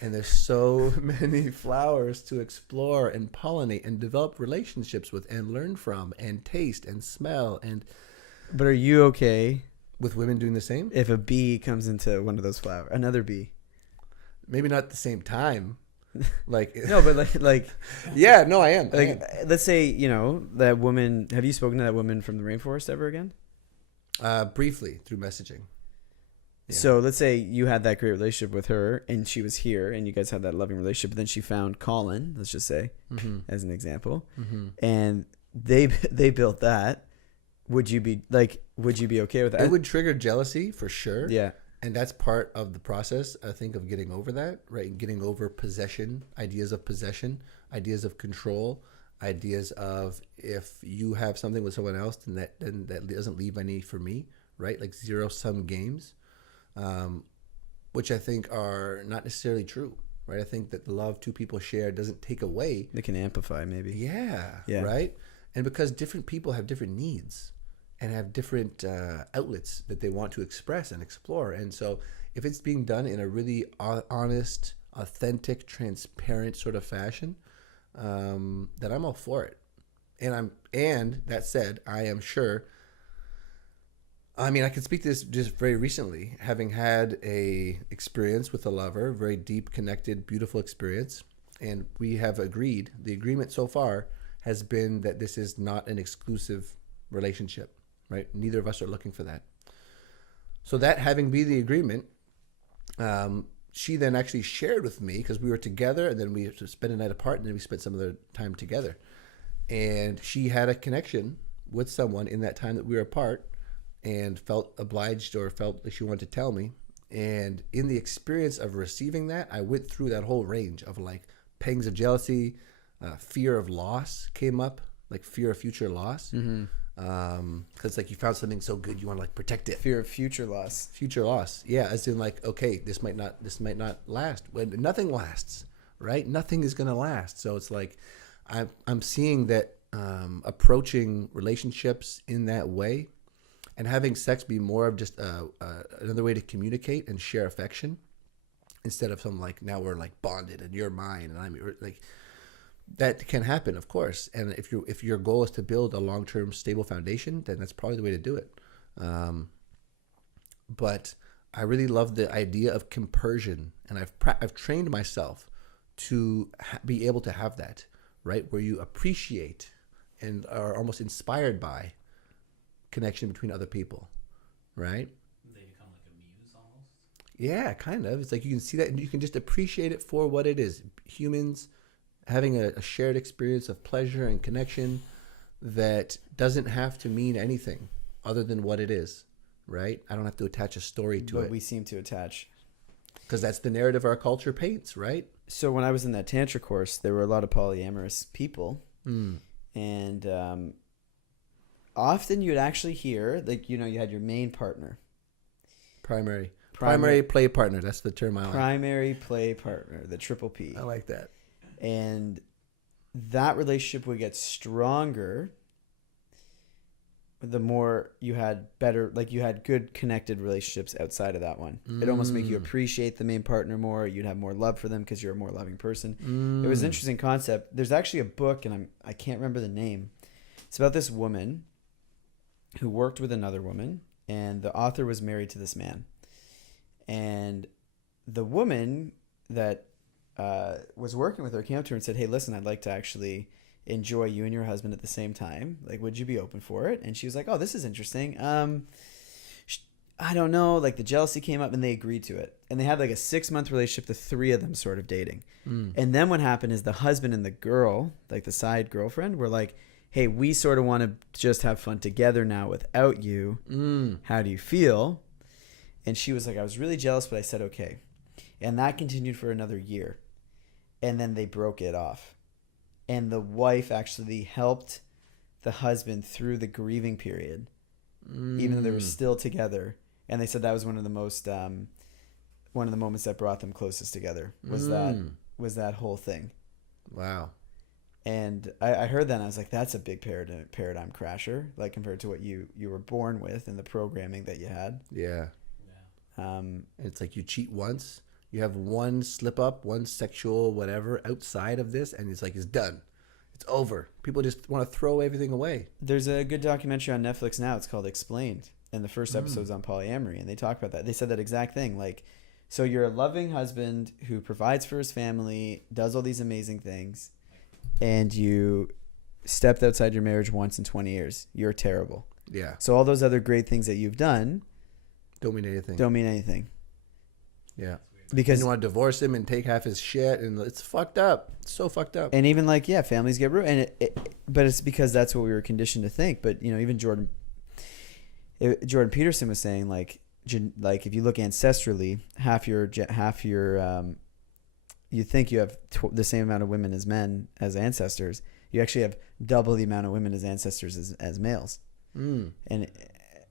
And there's so many flowers to explore and pollinate and develop relationships with and learn from and taste and smell. But are you okay with women doing the same? if a bee comes into one of those flowers, another bee? Maybe not at the same time. Like No, but like yeah, no, I am. let's say, that woman, have you spoken to that woman from the rainforest ever again? Briefly through messaging. Yeah. So let's say you had that great relationship with her and she was here and you guys had that loving relationship, but then she found Colin, let's just say, as an example, and they built that. Would you be okay with that? It would trigger jealousy for sure. Yeah. And that's part of the process, I think, of getting over that, right? Getting over possession, ideas of control, ideas of if you have something with someone else, then that doesn't leave any for me, right? Like zero-sum games, which I think are not necessarily true, right? I think that the love two people share doesn't take away. They can amplify, maybe. Yeah. Right? And because different people have different needs and have different outlets that they want to express and explore. And so if it's being done in a really honest, authentic, transparent sort of fashion, then I'm all for it. And that said, I am sure, I mean, I can speak to this just very recently, having had a experience with a lover, very deep, connected, beautiful experience. And we have agreed, the agreement so far has been that this is not an exclusive relationship. Right? Neither of us are looking for that. So that having been the agreement, she then actually shared with me, because we were together and then we spent a night apart and then we spent some other time together. And she had a connection with someone in that time that we were apart and felt obliged or felt like she wanted to tell me. And in the experience of receiving that, I went through that whole range of like pangs of jealousy, fear of loss came up, like fear of future loss. Mm-hmm. Because like you found something so good, you want to like protect it. Fear of future loss. Yeah, as in like, okay, this might not last. When nothing lasts, right? Nothing is gonna last. So it's like I'm seeing that approaching relationships in that way and having sex be more of just another way to communicate and share affection, instead of some like, now we're like bonded and you're mine and I'm like. That can happen, of course, and if your goal is to build a long-term stable foundation, then that's probably the way to do it. But I really love the idea of compersion, and I've trained myself to be able to have that, right, where you appreciate and are almost inspired by connection between other people, right? They become like a muse almost. Yeah, kind of. It's like you can see that and you can just appreciate it for what it is. Humans having a shared experience of pleasure and connection that doesn't have to mean anything other than what it is, right? I don't have to attach a story to it. But we seem to attach. Because that's the narrative our culture paints, right? So when I was in that Tantra course, there were a lot of polyamorous people. And often you'd actually hear, like, you had your main partner. Primary play partner. That's the term I like. Primary play partner, the triple P. I like that. And that relationship would get stronger the more you had better, like you had good connected relationships outside of that one. It'd almost make you appreciate the main partner more. You'd have more love for them because you're a more loving person. It was an interesting concept. There's actually a book, and I can't remember the name. It's about this woman who worked with another woman, and the author was married to this man. And the woman that was working with her came up to her and said, "Hey, listen, I'd like to actually enjoy you and your husband at the same time. Like, would you be open for it?" And she was like, "Oh, this is interesting. I don't know." Like, the jealousy came up, and they agreed to it. And they had like a 6-month relationship, the three of them sort of dating. And then what happened is the husband and the girl, like the side girlfriend, were like, "Hey, we sort of want to just have fun together now without you. How do you feel?" And she was like, "I was really jealous, but I said okay." And that continued for another year. And then they broke it off. And the wife actually helped the husband through the grieving period, even though they were still together. And they said that was one of the moments that brought them closest together was that whole thing. Wow. And I heard that and I was like, that's a big paradigm crasher, like compared to what you were born with and the programming that you had. Yeah. It's like you cheat once. You have one slip up, one sexual whatever outside of this, and it's like it's done. It's over. People just want to throw everything away. There's a good documentary on Netflix now. It's called Explained. And the first episode's on polyamory. And they talk about that. They said that exact thing. Like, so you're a loving husband who provides for his family, does all these amazing things, and you stepped outside your marriage once in 20 years. You're terrible. Yeah. So all those other great things that you've done Don't mean anything. don't mean anything. Yeah. Because you want to divorce him and take half his shit, and it's fucked up. It's so fucked up. And even like, yeah, families get ruined. And but it's because that's what we were conditioned to think. But, you know, even Jordan Peterson was saying, like if you look ancestrally, half your you think you have the same amount of women as men as ancestors. You actually have double the amount of women as ancestors as males.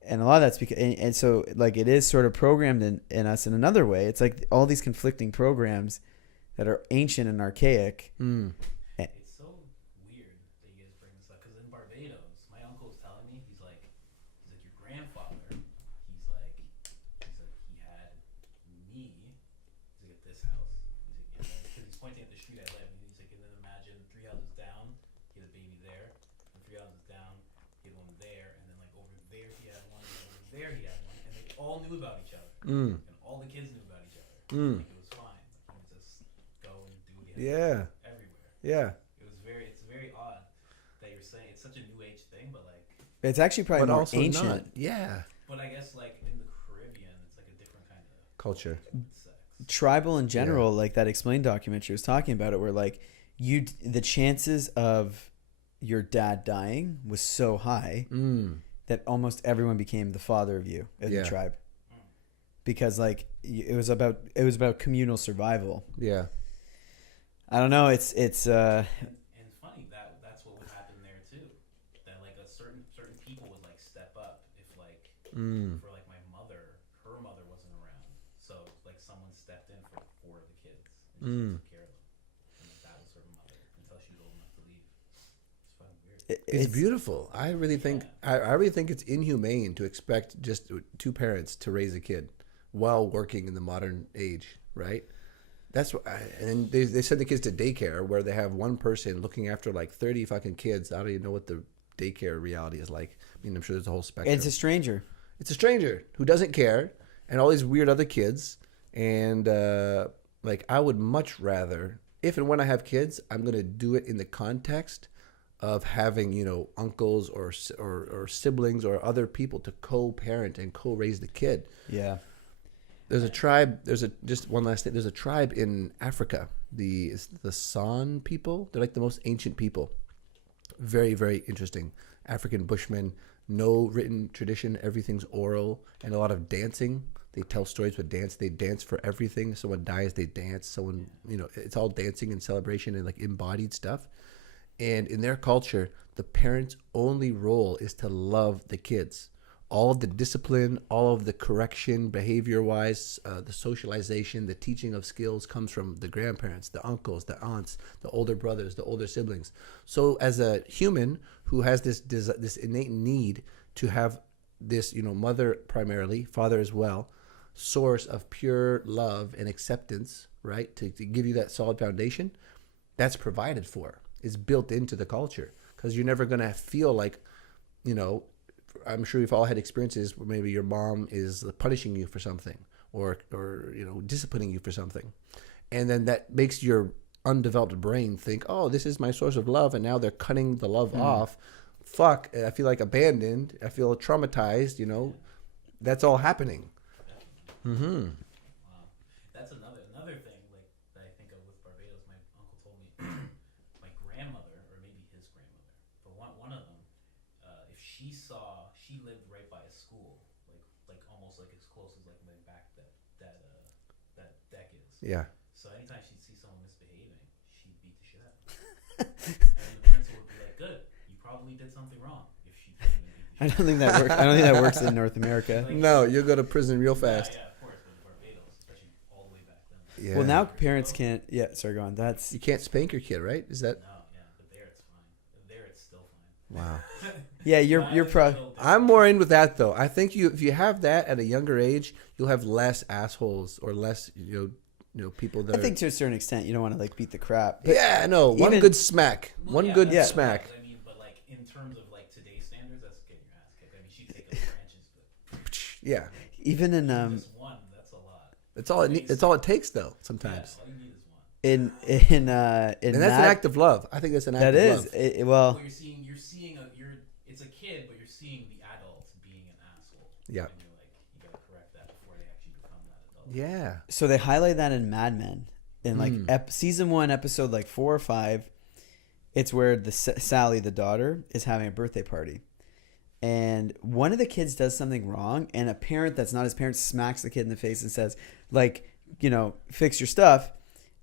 And a lot of that's because, and so like it is sort of programmed in us in another way. It's like all these conflicting programs that are ancient and archaic. It's so weird that you guys bring this up because in Barbados, my uncle was telling me he's like your grandfather. He's like he had me. He's like at this house. He's like because he's pointing at the street I live. And he's like, and then imagine 3 houses down, he had a baby there, and 3 houses down, he had one there, and then like over there he had one, and over there he had one, and they all knew about each other, and all the kids knew about each other. Like it was fine. Like he would just go and do what he had to do everywhere. Yeah. It's very odd that you're saying it's such a new age thing, but like It's actually probably But more also ancient. not. Yeah. but I guess like in the Caribbean it's like a different kind of Culture. sex. Tribal in general, like that Explained documentary was talking about it, where like the chances of your dad dying was so high that almost everyone became the father of you in the tribe, because like it was about communal survival. Yeah. I don't know. It's And funny that's what would happen there too. That like a certain people would like step up if like for like my mother, her mother wasn't around, so like someone stepped in for 4 of the kids and she took care of them, and like, that was her mother until she was old enough to leave. It's fucking weird. It's beautiful. I really think I really think it's inhumane to expect just 2 parents to raise a kid while working in the modern age, right? That's what, and they send the kids to daycare where they have one person looking after like 30 fucking kids. I don't even know what the daycare reality is like. I mean, I'm sure there's a whole spectrum. a stranger. It's a stranger who doesn't care, and all these weird other kids. And like, I would much rather, if and when I have kids, I'm gonna do it in the context of having, you know, uncles or siblings or other people to co-parent and co-raise the kid. Yeah. There's a tribe. Just one last thing. There's a tribe in Africa, the San people. They're like the most ancient people. Very, very interesting. African Bushmen. No written tradition. Everything's oral and a lot of dancing. They tell stories with dance. They dance for everything. Someone dies, they dance. Someone, you know, it's all dancing and celebration and like embodied stuff. And in their culture, the parents' only role is to love the kids. All of the discipline, all of the correction, behavior-wise, the socialization, the teaching of skills comes from the grandparents, the uncles, the aunts, the older brothers, the older siblings. So as a human who has this innate need to have this, mother primarily, father as well, source of pure love and acceptance, right? To give you that solid foundation, that's provided for, is built into the culture, because you're never going to feel like, I'm sure we've all had experiences where maybe your mom is punishing you for something or disciplining you for something. And then that makes your undeveloped brain think, oh, this is my source of love, and now they're cutting the love off. Fuck, I feel like abandoned. I feel traumatized, That's all happening. Mm-hmm. Wow. That's another thing like that I think of with Barbados. My uncle told me my grandmother, or maybe his grandmother, but one of them, if she lived right by a school, like almost like as close as like the back that deck is. Yeah. So anytime she'd see someone misbehaving, she'd beat the shit out of them. And the principal would be like, "Good, you probably did something wrong." If she came and beat the shit I don't think that works. I don't think that works in North America. No, you'll go to prison real fast. Yeah, of course, but in Barbados, especially all the way back then. Yeah. Well, now parents can't. Yeah, sorry, go on. That's You can't spank your kid, right? Is that? No, yeah, but there it's fine. There it's still fine. Wow. yeah. You're probably. I'm more in with that though. I think if you have that at a younger age, you'll have less assholes or less people that I think to a certain extent, you don't want to like beat the crap. But yeah, no, one even- good smack, one yeah, good that's smack. correct. I mean, but like in terms of like today's standards, that's getting your ass kicked. I mean, she'd take up branches, but Yeah, even in just one, that's a lot. It's all it takes though. Sometimes, Yeah, all you need is one. in and that's an act of love. I think that's an act that of is love. well. Well, it's a kid, but you're seeing the adult being an asshole. Yeah. And you're like, you gotta correct that before they actually become that adult. Yeah, So they highlight that in Mad Men, in like season 1, episode like 4 or 5. It's where the Sally, the daughter, is having a birthday party, and one of the kids does something wrong, and a parent that's not his parent smacks the kid in the face and says, like, fix your stuff.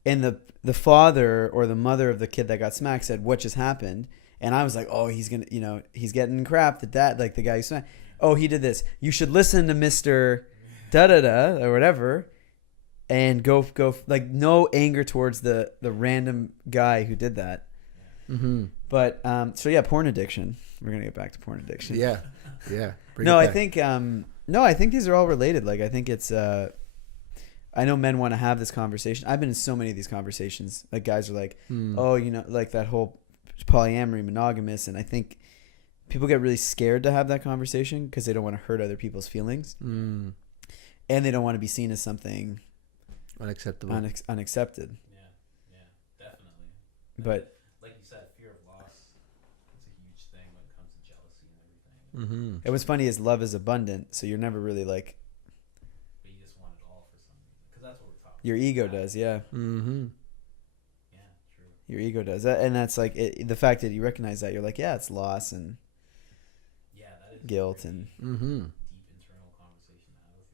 And the father or the mother of the kid that got smacked said, "What just happened?" And I was like, "Oh, he's gonna, he's getting crap." That like the guy who smacked. Oh, he did this. You should listen to Mr. Da da da or whatever, and go like no anger towards the random guy who did that. mm-hmm. But so yeah, porn addiction. We're gonna get back to porn addiction. yeah. Bring No, it I back. think I think these are all related. Like I think it's I know men want to have this conversation. I've been in so many of these conversations. Like guys are like, oh, like that whole polyamory, monogamous, and I think people get really scared to have that conversation because they don't want to hurt other people's feelings, and they don't want to be seen as something Unacceptable. unaccepted. Yeah, definitely. But like you said, fear of loss is a huge thing when it comes to jealousy and everything. Mm-hmm. and what's funny is love is abundant, so you're never really like But you just want it all for some reason. Because that's what we're talking your about. ego does. Yeah, Mm-hmm. Yeah, true. your ego does that, and that's like the fact that you recognize that you're like, yeah, it's loss and Yeah, that is guilt a very and Mm-hmm. deep internal conversation to have with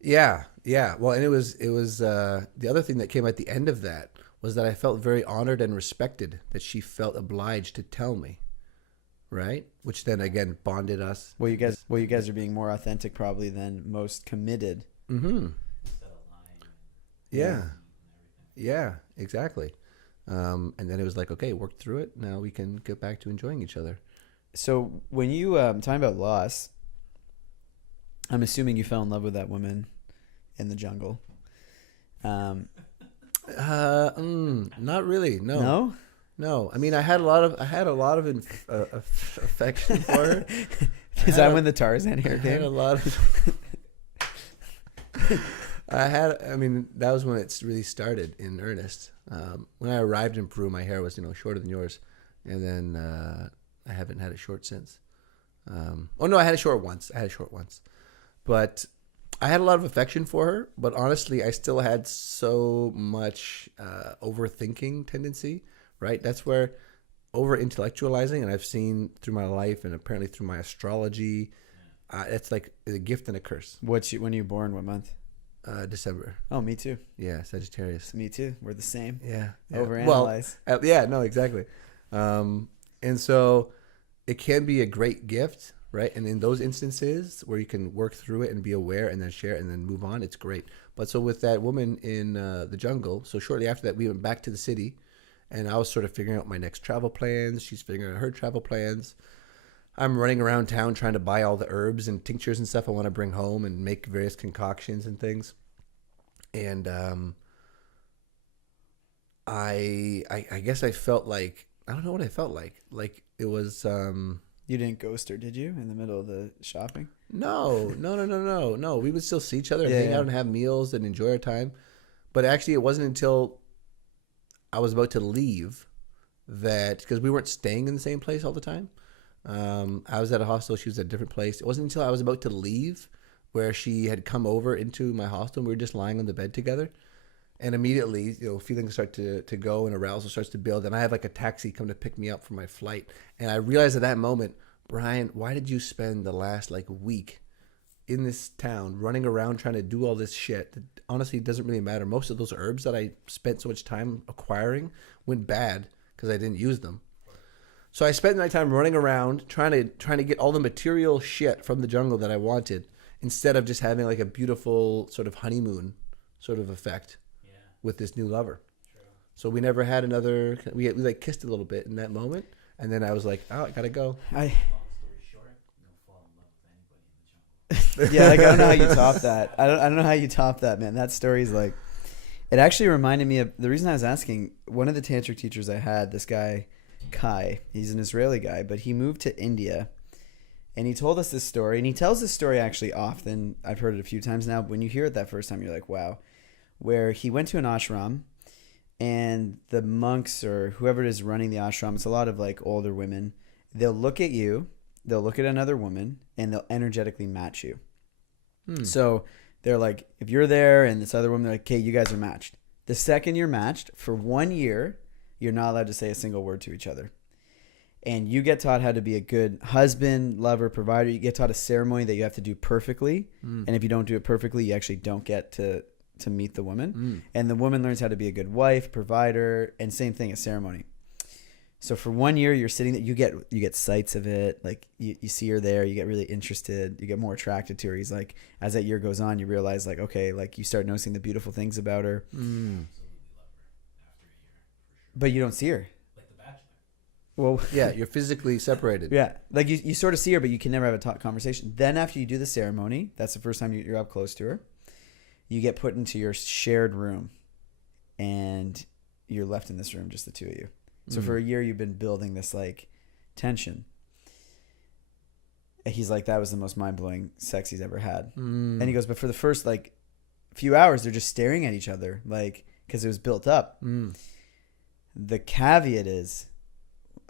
yourself. Yeah. Well, and it was the other thing that came at the end of that was that I felt very honored and respected that she felt obliged to tell me, right? Which then again bonded us. well, you guys are being more authentic probably than most committed. Mm-hmm. Instead of lying and Yeah. and everything. Yeah. Exactly. And then it was like, okay, work through it. Now we can get back to enjoying each other. So when you talking about loss, I'm assuming you fell in love with that woman in the jungle. Not really. No. I mean, I had a lot of affection for her. Is that when the Tarzan hair I had a came? lot of. I mean, that was when it really started in earnest. When I arrived in Peru, my hair was, shorter than yours, and then I haven't had it short since. Oh no, I had it short once. But I had a lot of affection for her. But honestly, I still had so much overthinking tendency. Right, that's where over intellectualizing, and I've seen through my life and apparently through my astrology, it's like a gift and a curse. When are you born? What month? December. Oh, me too. Yeah, Sagittarius. Me too. We're the same. Yeah. Overanalyze. Well, yeah, no, exactly. And so it can be a great gift, right? And in those instances where you can work through it and be aware and then share and then move on, it's great. But so with that woman in the jungle, so shortly after that, we went back to the city, and I was sort of figuring out my next travel plans. She's figuring out her travel plans. I'm running around town trying to buy all the herbs and tinctures and stuff I want to bring home and make various concoctions and things. And I guess I felt like, I don't know what I felt like. Like it was You didn't ghost her, did you, in the middle of the shopping? no. We would still see each other and Yeah, hang yeah. out and have meals and enjoy our time. But actually, it wasn't until I was about to leave that, because we weren't staying in the same place all the time. I was at a hostel. She was at a different place. It wasn't until I was about to leave where she had come over into my hostel and we were just lying on the bed together. And immediately, feelings start to go and arousal starts to build. And I have like a taxi come to pick me up for my flight. And I realized at that moment, Bryan, why did you spend the last like week in this town running around trying to do all this shit that honestly doesn't really matter? Most of those herbs that I spent so much time acquiring went bad because I didn't use them. So I spent my time running around trying to get all the material shit from the jungle that I wanted, instead of just having like a beautiful sort of honeymoon sort of effect with this new lover. True. So we never had another. We like kissed a little bit in that moment, and then I was like, oh, I gotta go. Long story short, you don't fall in love with anybody in the jungle. Yeah, like I don't know how you top that. I don't know how you top that, man. That story's like, it actually reminded me of the reason I was asking. One of the tantric teachers I had, this guy Kai, he's an Israeli guy, but he moved to India, and he told us this story. And he tells this story actually often. I've heard it a few times now. But when you hear it that first time, you're like, wow. Where he went to an ashram, and the monks or whoever it is running the ashram, it's a lot of like older women. They'll look at you, they'll look at another woman, and they'll energetically match you. So they're like, if you're there and this other woman, they're like, okay, you guys are matched. The second you're matched, for 1 year, you're not allowed to say a single word to each other. And you get taught how to be a good husband, lover, provider. You get taught a ceremony that you have to do perfectly. And if you don't do it perfectly, you actually don't get to meet the woman. And the woman learns how to be a good wife, provider, and same thing, a ceremony. So for 1 year, you're sitting there, you get sights of it. Like you see her there, you get really interested, you get more attracted to her. He's like, as that year goes on, you realize like, okay, like you start noticing the beautiful things about her. Absolutely love her after a year, for sure. But you don't see her. Like The Bachelor. Well, Yeah, you're physically separated. yeah, like you sort of see her, but you can never have a conversation. Then after you do the ceremony, that's the first time you're up close to her. You get put into your shared room, and you're left in this room, just the two of you. So for a year, you've been building this like tension. And he's like, that was the most mind-blowing sex he's ever had. And he goes, but for the first like few hours, they're just staring at each other, like, because it was built up. The caveat is,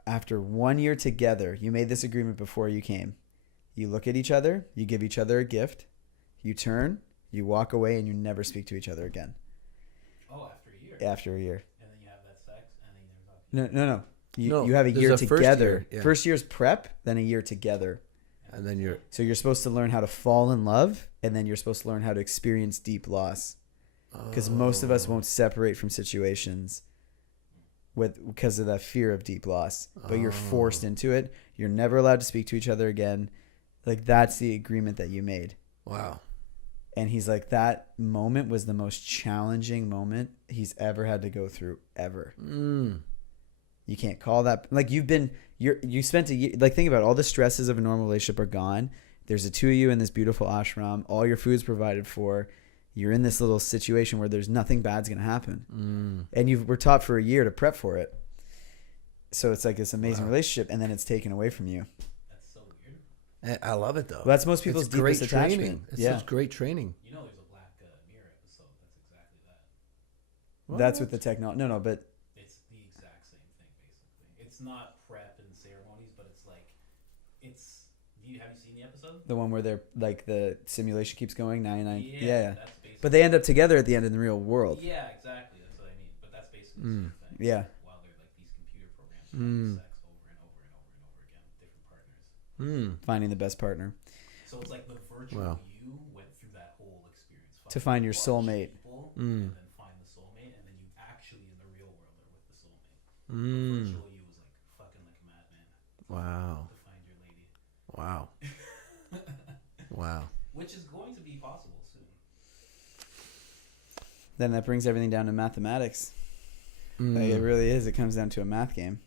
after 1 year together, you made this agreement before you came. You look at each other, you give each other a gift, you turn, you walk away, and you never speak to each other again. Oh, after a year. After a year. And then you have that sex, and then you never talk. No. No, You have a there's year a first together. year, yeah. First year's prep, then a year together. And then you're So you're supposed to learn how to fall in love, and then you're supposed to learn how to experience deep loss. Because most of us won't separate from situations because of that fear of deep loss. But you're forced into it. You're never allowed to speak to each other again. Like, that's the agreement that you made. wow. And he's like, that moment was the most challenging moment he's ever had to go through, ever. You can't call that, like, you spent a year, like, think about it, all the stresses of a normal relationship are gone. There's the two of you in this beautiful ashram. All your food's provided for. You're in this little situation where there's nothing bad's going to happen. And you were taught for a year to prep for it. So it's like this amazing relationship, and then it's taken away from you. That's so weird. I love it though. Well, that's most people's it's great deepest training. attachment. It's Yeah. such great training. You know, there's a Black Mirror episode that's exactly that. That's with the technology. No, but It's the exact same thing, basically. It's not prep and ceremonies, but it's like, have you seen the episode? the one where they're like the simulation keeps going 99. Yeah. That's basically. But they end up together at the end in the real world. Yeah, exactly. That's what I mean. But that's basically the same thing. Yeah. While they're like these computer programs having sex over and over and over and over again with different partners. Finding the best partner. So it's like the virtual you went through that whole experience. To find your Bunch of soulmate. people, and then find the soulmate, and then you actually in the real world are with the soulmate. The virtual you was like fucking like a madman Wow. to find your lady. Wow. Wow. Which is going to be possible soon. Then that brings everything down to mathematics. Like, it really is. It comes down to a math game.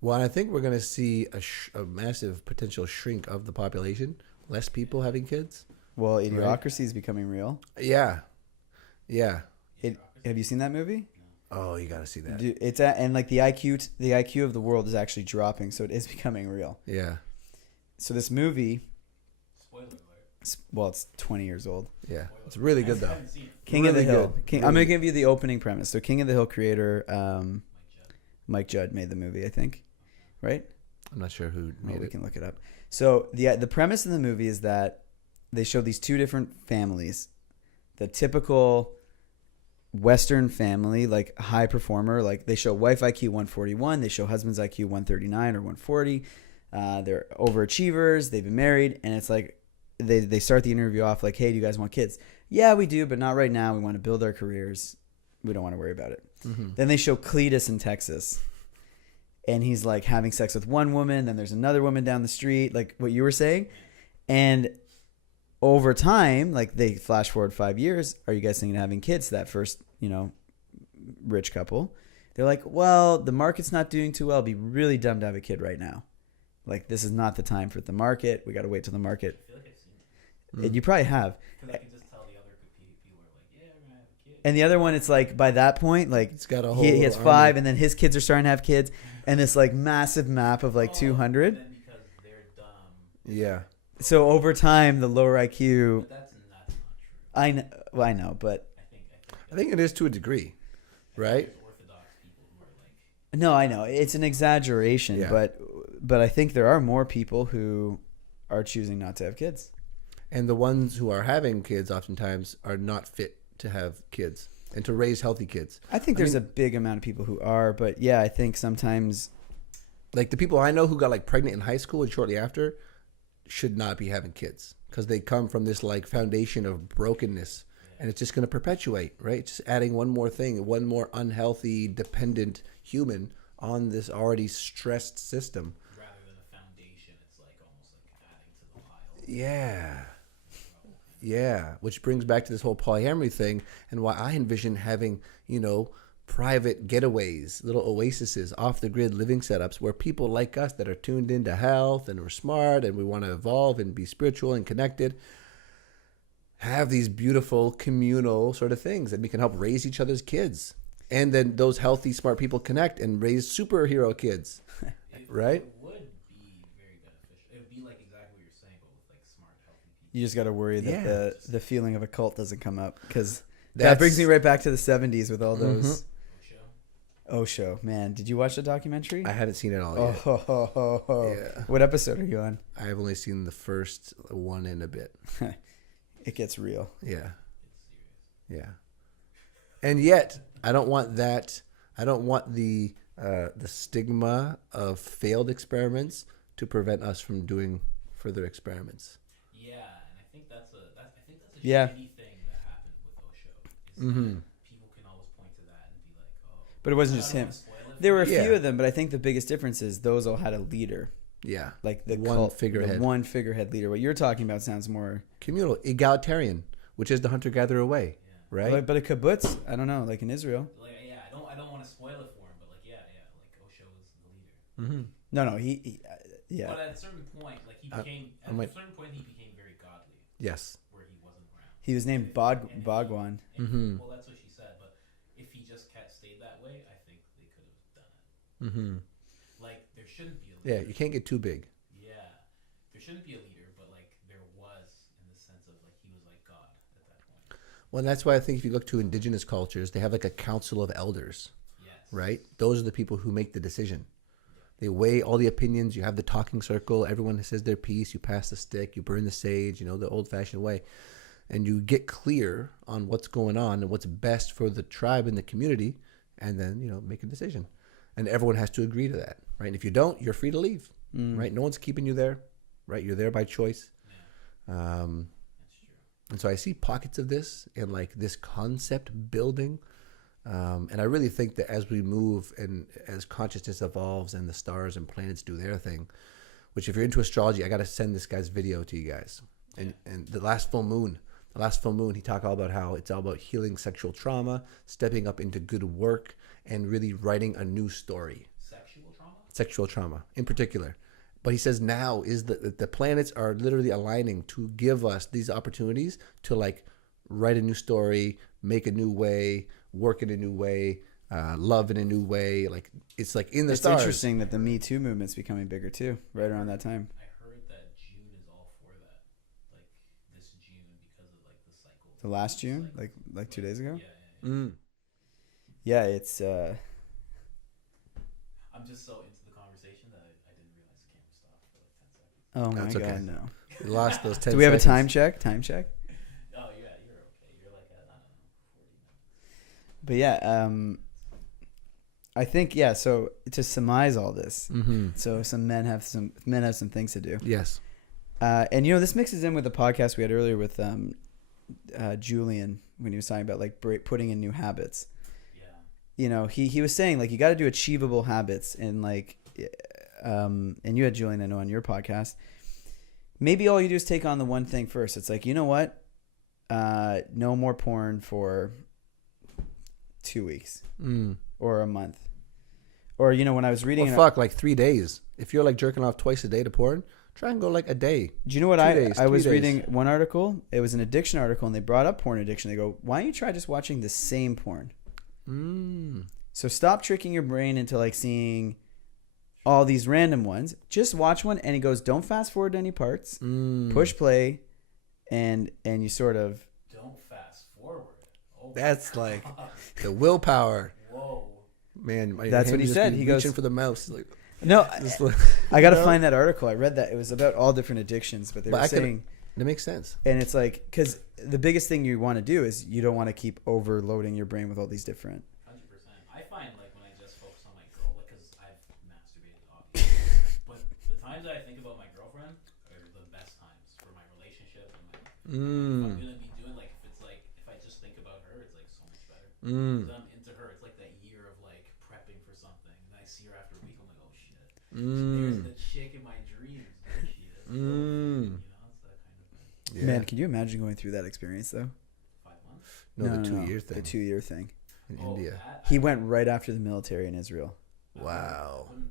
Well, I think we're going to see a massive potential shrink of the population. Less people having kids. Well, Idiocracy is becoming real. Yeah. Yeah. Have you seen that movie? Oh, you got to see that. Dude, and like the IQ of the world is actually dropping, so it is becoming real. Yeah. So this movie, Spoiler alert. well, it's 20 years old. Yeah. It's really good, I though. haven't seen it. King of the Really Hill. good. I'm Really going to give you the opening premise. So King of the Hill creator Mike Judd. Mike Judd made the movie, I think. Right? I'm not sure who Well, made we it. can look it up. So the premise in the movie is that they show these two different families. The typical Western family, like high performer, like they show wife IQ 141, they show husband's IQ 139 or 140. They're overachievers, they've been married, and it's like they start the interview off like, hey, do you guys want kids? Yeah, we do, but not right now. We want to build our careers. We don't want to worry about it. Mm-hmm. Then they show Cletus in Texas. And he's like having sex with one woman. Then there's another woman down the street, like what you were saying. And over time, like they flash forward 5 years. Are you guys thinking of having kids? That first, rich couple. They're like, well, the market's not doing too well. It'd be really dumb to have a kid right now. Like, this is not the time for the market. We got to wait till the market. I feel like I've seen it. And you probably have. Because I can just tell the other people are like, yeah, we're going to have a kid. And the other one, it's like by that point, like It's got a whole he has army. 5, and then his kids are starting to have kids, and this like massive map of like Oh, 200. And then because they're dumb. Yeah. So over time, the lower IQ. But that's not true. I know, but I think it is to a degree, right? There's orthodox people who are like, no, I know it's an exaggeration, Yeah. but I think there are more people who are choosing not to have kids. And the ones who are having kids oftentimes are not fit to have kids and to raise healthy kids. I think there's a big amount of people who are, but yeah, I think sometimes Like the people I know who got like pregnant in high school and shortly after should not be having kids because they come from this like foundation of brokenness, and it's just going to perpetuate, right? Just adding one more thing, one more unhealthy, dependent human on this already stressed system. rather than a foundation, it's like almost like adding to the pile. Yeah. Yeah, which brings back to this whole polyamory thing and why I envision having, private getaways, little oases, off the grid living setups where people like us that are tuned into health and we're smart and we want to evolve and be spiritual and connected have these beautiful communal sort of things that we can help raise each other's kids. And then those healthy, smart people connect and raise superhero kids, right? It would be very beneficial. It would be like exactly what you're saying, but with like smart, healthy people. you just got to worry that Yeah. the feeling of a cult doesn't come up, because that That's- brings me right back to the 70s with all those Osho. Osho. Man, did you watch the documentary? I haven't seen it all Oh, yet. ho, ho, ho, ho. Yeah. What episode are you on? I've only seen the first one in a bit. It gets real. Yeah. It's serious. Yeah. And yet, I don't want that. I don't want the stigma of failed experiments to prevent us from doing further experiments. Yeah, and I think that's a Yeah. shitty thing that happened with Osho. Is Mm-hmm. that people can always point to that and be like, oh. But it wasn't I just don't him. wanna spoil it There for were a you. few Yeah. of them, but I think the biggest difference is those all had a leader, Yeah. like the One cult, figurehead. the one figurehead leader. What you're talking about sounds more, Communal, egalitarian, which is the hunter-gatherer way, right? but a kibbutz. I don't know, like in Israel. Like, yeah, I don't want to spoil it for him, but like, yeah, like Osho was the leader. Mm-hmm. No, he yeah. But at a certain point, like he became, I might- at a certain point, he became very godly, Yes. where he wasn't around. He was named Bhagwan. And Mhm. Well, that's what she said, but if he just stayed that way, I think they could have done it. Mm-hmm. Like, there shouldn't be a Yeah, leader. you can't get too big. Yeah, there shouldn't be a leader, but like there was in the sense of like he was like God at that point. Well, and that's why I think if you look to indigenous cultures, they have like a council of elders, Yes. right? Those are the people who make the decision. They weigh all the opinions. You have the talking circle. Everyone says their piece. You pass the stick. You burn the sage, the old-fashioned way. And you get clear on what's going on and what's best for the tribe and the community, and then, make a decision. And everyone has to agree to that, right? And if you don't, you're free to leave, right? No one's keeping you there, right? You're there by choice. Yeah, Um, that's true. and so I see pockets of this and like this concept building. And I really think that as we move and as consciousness evolves and the stars and planets do their thing, which if you're into astrology, I got to send this guy's video to you guys. And the last full moon, he talked all about how it's all about healing sexual trauma, stepping up into good work, and really writing a new story. Sexual trauma? sexual trauma in particular. But he says now is the planets are literally aligning to give us these opportunities to like write a new story, make a new way, work in a new way, love in a new way. Like it's like in the It's stars. interesting that the Me Too movement's becoming bigger too, right around that time. I heard that June is all for that. Like this June because of like the cycles. The last June, Cycles. like 2 days ago. Yeah. Mm. Yeah, it's. I'm just so into the conversation that I didn't realize the camera stopped for like 10 seconds. Oh my That's okay. god, no. We lost those 10 Do we have a time seconds. check? Time check. Oh yeah, you're okay. You're like at, I don't know, 40 minutes. But yeah, I think So to surmise all this, Mm-hmm. so some men have some things to do, Yes. and this mixes in with the podcast we had earlier with Julian when he was talking about like putting in new habits. Yeah. He was saying like you got to do achievable habits, and like, and you had Julian, I know, on your podcast. Maybe all you do is take on the one thing first. It's like, you know what? No more porn for 2 weeks or a month. Or, when I was reading... like 3 days. If you're like jerking off twice a day to porn, try and go like a day. Do you know what 2 days, I was 3 days. reading one article? It was an addiction article, and they brought up porn addiction. They go, why don't you try just watching the same porn? So stop tricking your brain into like seeing all these random ones. Just watch one, and he goes, don't fast forward to any parts. Push play, and you sort of... Don't fast forward. Oh, That's like the willpower. whoa. Man, my That's hand what he just said. be He reaching goes- for the mouse. Like, No, just like- I got to you know? find that article. I read that. It was about all different addictions, but they But were I could- saying... That makes sense. And it's like, because the biggest thing you want to do is you don't want to keep overloading your brain with all these different... 100%. I find like when I just focus on my girl, like, because I've masturbated, obviously, but the times that I think about my girlfriend are the best times for my relationship and my. If I'm gonna be doing like if I just think about her, it's like so much better. Because I'm into her. It's like that year of like prepping for something, and I see her after a week. I'm like, oh shit, there's the chick in my dreams. There she is. It's that kind of thing. Yeah. Man, can you imagine going through that experience, though? 5 months. No, the 2 year thing The 2 year thing. in Oh, India. that, He went right after the military in Israel. Wow. I wouldn't.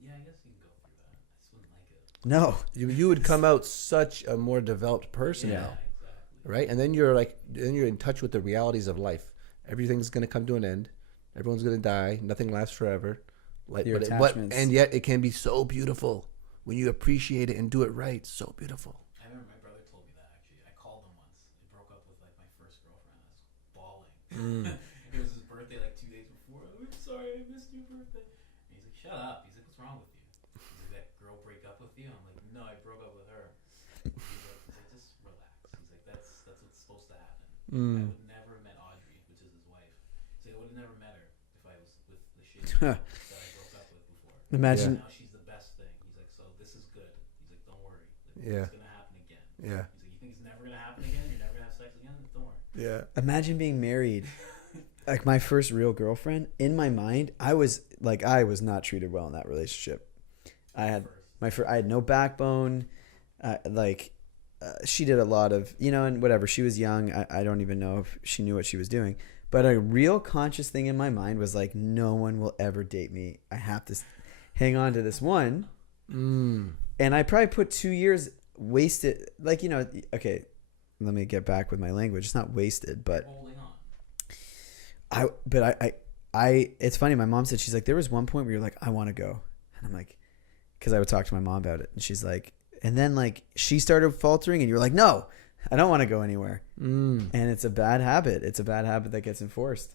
Yeah, I guess you can go through that. I just wouldn't like it. No. You would come out such a more developed person Yeah, now, exactly. right? And then you're in touch with the realities of life. Everything's gonna come to an end. Everyone's gonna die. Nothing lasts forever. Like, Your but attachments. and yet it can be so beautiful when you appreciate it and do it right. So beautiful. I remember my brother told me that actually. I called him once. I broke up with like my first girlfriend. I was bawling. It was his birthday like 2 days before. I'm sorry, I missed your birthday. And he's like, shut up. He's like, what's wrong with you? He's like, that girl break up with you? I'm like, no, I broke up with her. He's like, just relax. He's like, that's what's supposed to happen. I would never have met Audrey, which is his wife. He's like, I would have never met her if I was with the shitty girl that I broke up with before. Imagine. Now she's the best thing. He's like, so this is good. He's like, don't worry. Like, Yeah. It's gonna happen again. Yeah. He's like, you think it's never gonna happen again? You're never gonna have sex again? Don't worry. Yeah. Imagine being married. Like my first real girlfriend, in my mind, I was not treated well in that relationship. I had no backbone. She did a lot of, and whatever. She was young. I don't even know if she knew what she was doing. But a real conscious thing in my mind was like, no one will ever date me. I have to hang on to this one. And I probably put 2 years wasted. Like, okay, let me get back with my language. It's not wasted, but Holding on. it's funny. My mom said, she's like, there was one point where you're like, I want to go. And I'm like, because I would talk to my mom about it. And she's like, and then like she started faltering and you're like, no, I don't want to go anywhere. And it's a bad habit. It's a bad habit that gets enforced.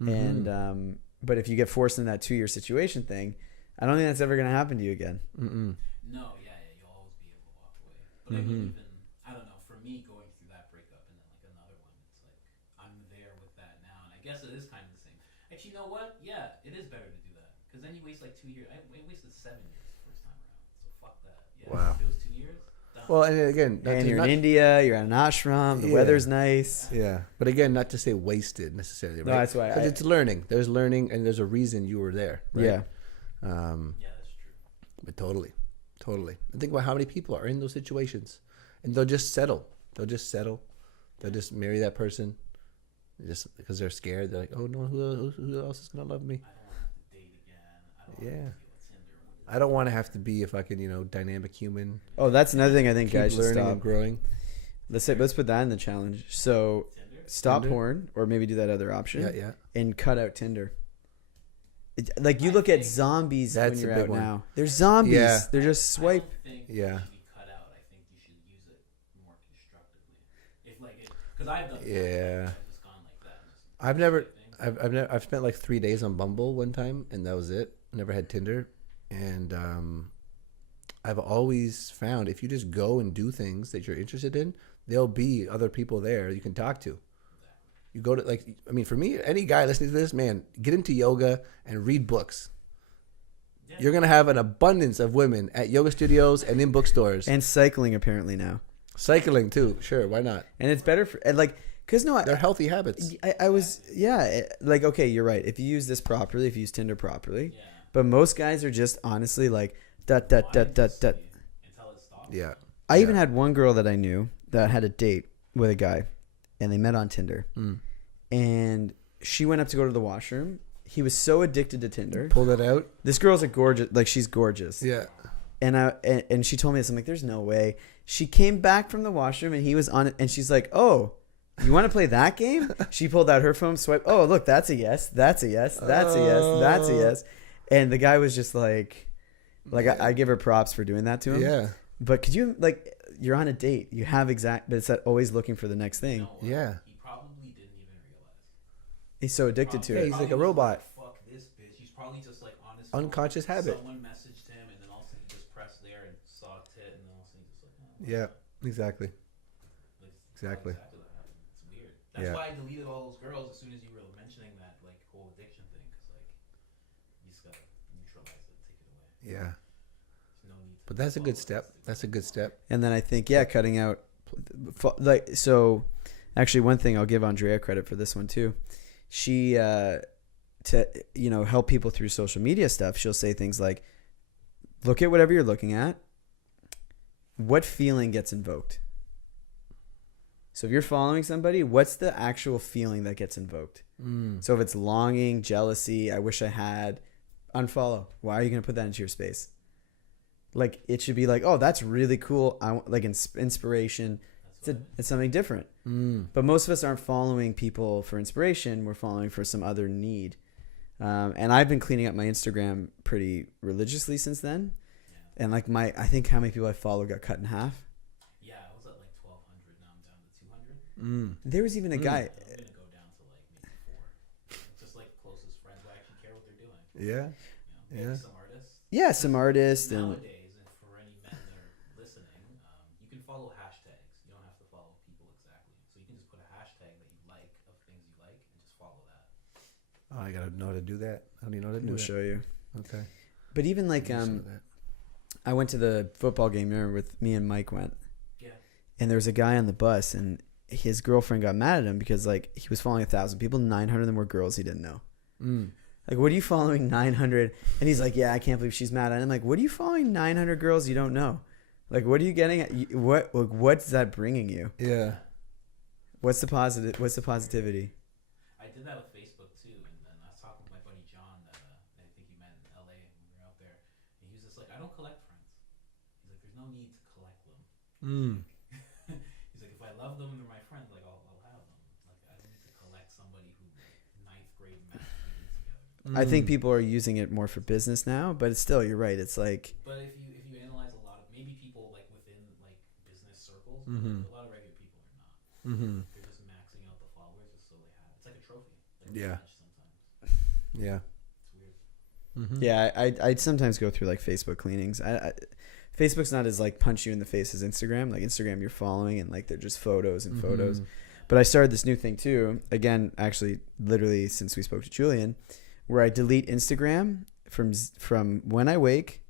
Yeah. And, but if you get forced in that 2 year situation thing, I don't think that's ever going to happen to you again. No, yeah, you'll always be able to walk away. But I mean, even, I don't know, for me going through that breakup and then like another one, it's like, I'm there with that now. And I guess it is kind of the same. Actually, you know what? Yeah, it is better to do that. Because then you waste like 2 years. I wasted 7 years the first time around. So fuck that. Yeah, Wow. if it was 2 years, done. Well, and again, And you're in India, you're at an ashram, the Yeah. weather's nice. Yeah, but again, not to say wasted necessarily, No, right? that's why 'Cause it's learning. There's learning, and there's a reason you were there. Right? Yeah. Yeah, that's true. But totally. And think about how many people are in those situations, and they'll just settle. They'll just marry that person, just because they're scared. They're like, oh no, who else is gonna love me? I don't want to have to date again. Yeah. I don't want to have to be a fucking, dynamic human. Oh, that's another thing I think Keep guys should learning stop. and growing. Let's put that in the challenge. So stop Tinder? porn, or maybe do that other option. Yeah. And cut out Tinder. Like you look at zombies when That's you're a big out one. now. They're zombies. Yeah. They're just swipe. I don't think Yeah. it should be cut out. I think you should use it more constructively. If like it, because I've done. Yeah. I've just gone like that. And just I've never, swiping. I've spent like 3 days on Bumble one time, and that was it. Never had Tinder, and I've always found if you just go and do things that you're interested in, there'll be other people there you can talk to. You go to for me, any guy listening to this, man, get into yoga and read books. Yeah. You're gonna have an abundance of women at yoga studios and in bookstores, And cycling apparently now. cycling too. Sure, why not? And it's better for because They're healthy habits. I was okay, you're right. If you use this properly, if you use Tinder properly, Yeah. but most guys are just honestly like dot dot dot dot dot. Until it stops. Yeah. I even had one girl that I knew that had a date with a guy, and they met on Tinder. And she went up to go to the washroom. He was so addicted to Tinder. Pull that out. This girl's she's gorgeous. Yeah. And she told me this. I'm like, there's no way. She came back from the washroom and he was on it. And she's like, oh, you want to play that game? She pulled out her phone, swiped. Oh, look, that's a yes. That's a yes. That's a yes. That's a yes. And the guy was just like I give her props for doing that to him. Yeah. But could you you're on a date. You have but it's that always looking for the next thing. No, Yeah. He probably didn't even realize. He's so addicted to Yeah, it. he's like a Probably was robot. Fuck this bitch. He's probably just like on his phone. Unconscious habit. Someone messaged him, and then all of a sudden he just pressed there and saw a tit, and then all of a sudden he just like, oh, Yeah. Exactly. like, Exactly. Exactly what happened. It's weird. That's Yeah. why I deleted all those girls as soon as you were mentioning that whole addiction thing, because you just gotta neutralize it, take it away. Yeah. There's no need. But that's a good step. That's a good step. And then I think, cutting out, so actually one thing I'll give Andrea credit for this one too. She, to, help people through social media stuff, she'll say things like, look at whatever you're looking at. What feeling gets invoked? So if you're following somebody, what's the actual feeling that gets invoked? So if it's longing, jealousy, I wish I had, unfollow. Why are you going to put that into your space? Like, it should be like, oh, that's really cool. I want inspiration. It's something different. But most of us aren't following people for inspiration. We're following for some other need. And I've been cleaning up my Instagram pretty religiously since then. And I think how many people I follow got cut in half. Yeah, I was at like 1,200. Now I'm down to 200. There was even a guy. I'm gonna go down to like maybe 4. Just like closest friends who actually care what they're doing. Yeah. Maybe Yeah. some artists. Yeah, some artists and Nowadays, and for any men that are listening, you can follow hashtags. You don't have to follow people exactly. So you can just put a hashtag that you like of things you like and just follow that. Oh, I gotta know how to do that. I don't even know how to do we'll that. show you. Okay. But even I went to the football game there with me and Mike went. Yeah. And there was a guy on the bus, and his girlfriend got mad at him because he was following 1,000 people. 900 of them were girls he didn't know. Like, what are you following 900? And he's like, yeah, I can't believe she's mad at him. I'm like, what are you following 900 girls you don't know? Like, what are you getting at? What's that bringing you? Yeah. What's the positivity? I did that with Facebook too, and then I was talking with my buddy John that I think he met in LA when we were out there, and he was just like, I don't collect friends. He's like, there's no need to collect them. He's like, if I love them and they're my friends, like I'll have them. Like I don't need to collect somebody who 9th grade math we did together. I think people are using it more for business now, but it's still, you're right. It's like, But if you analyze a lot of maybe people like within like business circles, a lot of regular people are not. They're just maxing out the followers just so they have. It's like a trophy. Like Yeah. sometimes. Yeah. It's weird. yeah, I'd sometimes go through like Facebook cleanings. Facebook's not as like punch you in the face as Instagram. Like Instagram, you're following and like they're just photos and photos. But I started this new thing too. Again, actually, literally since we spoke to Julian, where I delete Instagram from when I wake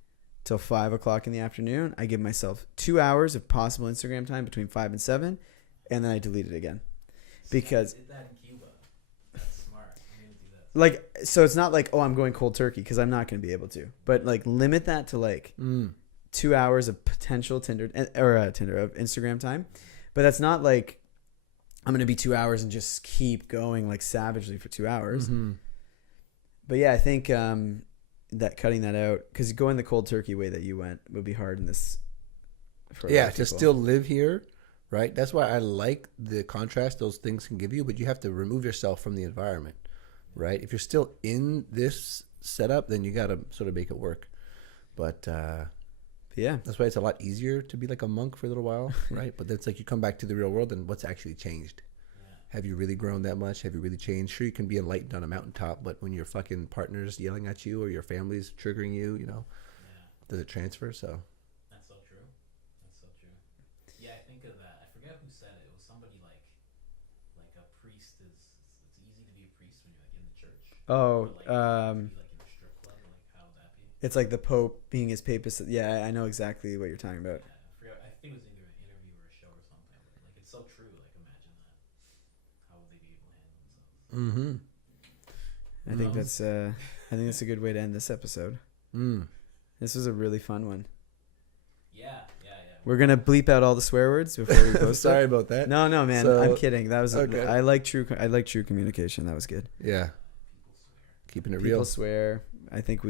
till 5 o'clock in the afternoon. I give myself 2 hours of possible Instagram time between 5 and 7, and then I delete it again. Because I did that in Cuba. That's smart. I'm gonna do that. like, so it's not like, oh, I'm going cold turkey, because I'm not going to be able to. But like, limit that to like 2 hours of potential Tinder of Instagram time. But that's not like I'm going to be 2 hours and just keep going like savagely for 2 hours. But yeah, I think that cutting that out, because going the cold turkey way that you went would be hard in this. For a lot Yeah, of to people. still live here, right? That's why I like the contrast those things can give you, but you have to remove yourself from the environment, right? If you're still in this setup, then you got to sort of make it work. But Yeah. that's why it's a lot easier to be like a monk for a little while, right? But that's like you come back to the real world and what's actually changed. Have you really grown that much? Have you really changed? Sure, you can be enlightened on a mountaintop, but when your fucking partner's yelling at you or your family's triggering you, you know, does it transfer? So That's so true. That's so true. Yeah, I think of that. I forget who said it. It was somebody like a priest is. It's easy to be a priest when you're like in the church. Oh, But like to be like in a strip club, like how would that be? it's like the Pope being his papist. Yeah, I know exactly what you're talking about. Yeah, I forget. I think it was either an interview or a show or something. But like it's so true. Like imagine that. How would they be able to handle themselves? mm-hmm. I think that's a good way to end this episode. This was a really fun one. Yeah. We're gonna bleep out all the swear words before we post. Sorry it. about that. No, man. So- I'm kidding. That was. Okay. I like true communication. That was good. Yeah. People swear. Keeping it People real. swear. I think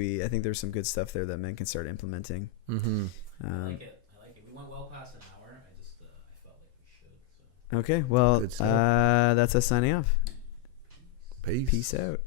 there's some good stuff there that men can start implementing. Mm-hmm. I like it. We went well past an hour. I just I felt like we should. So. Okay. Well, Good stuff. that's us signing off. Peace. Peace out.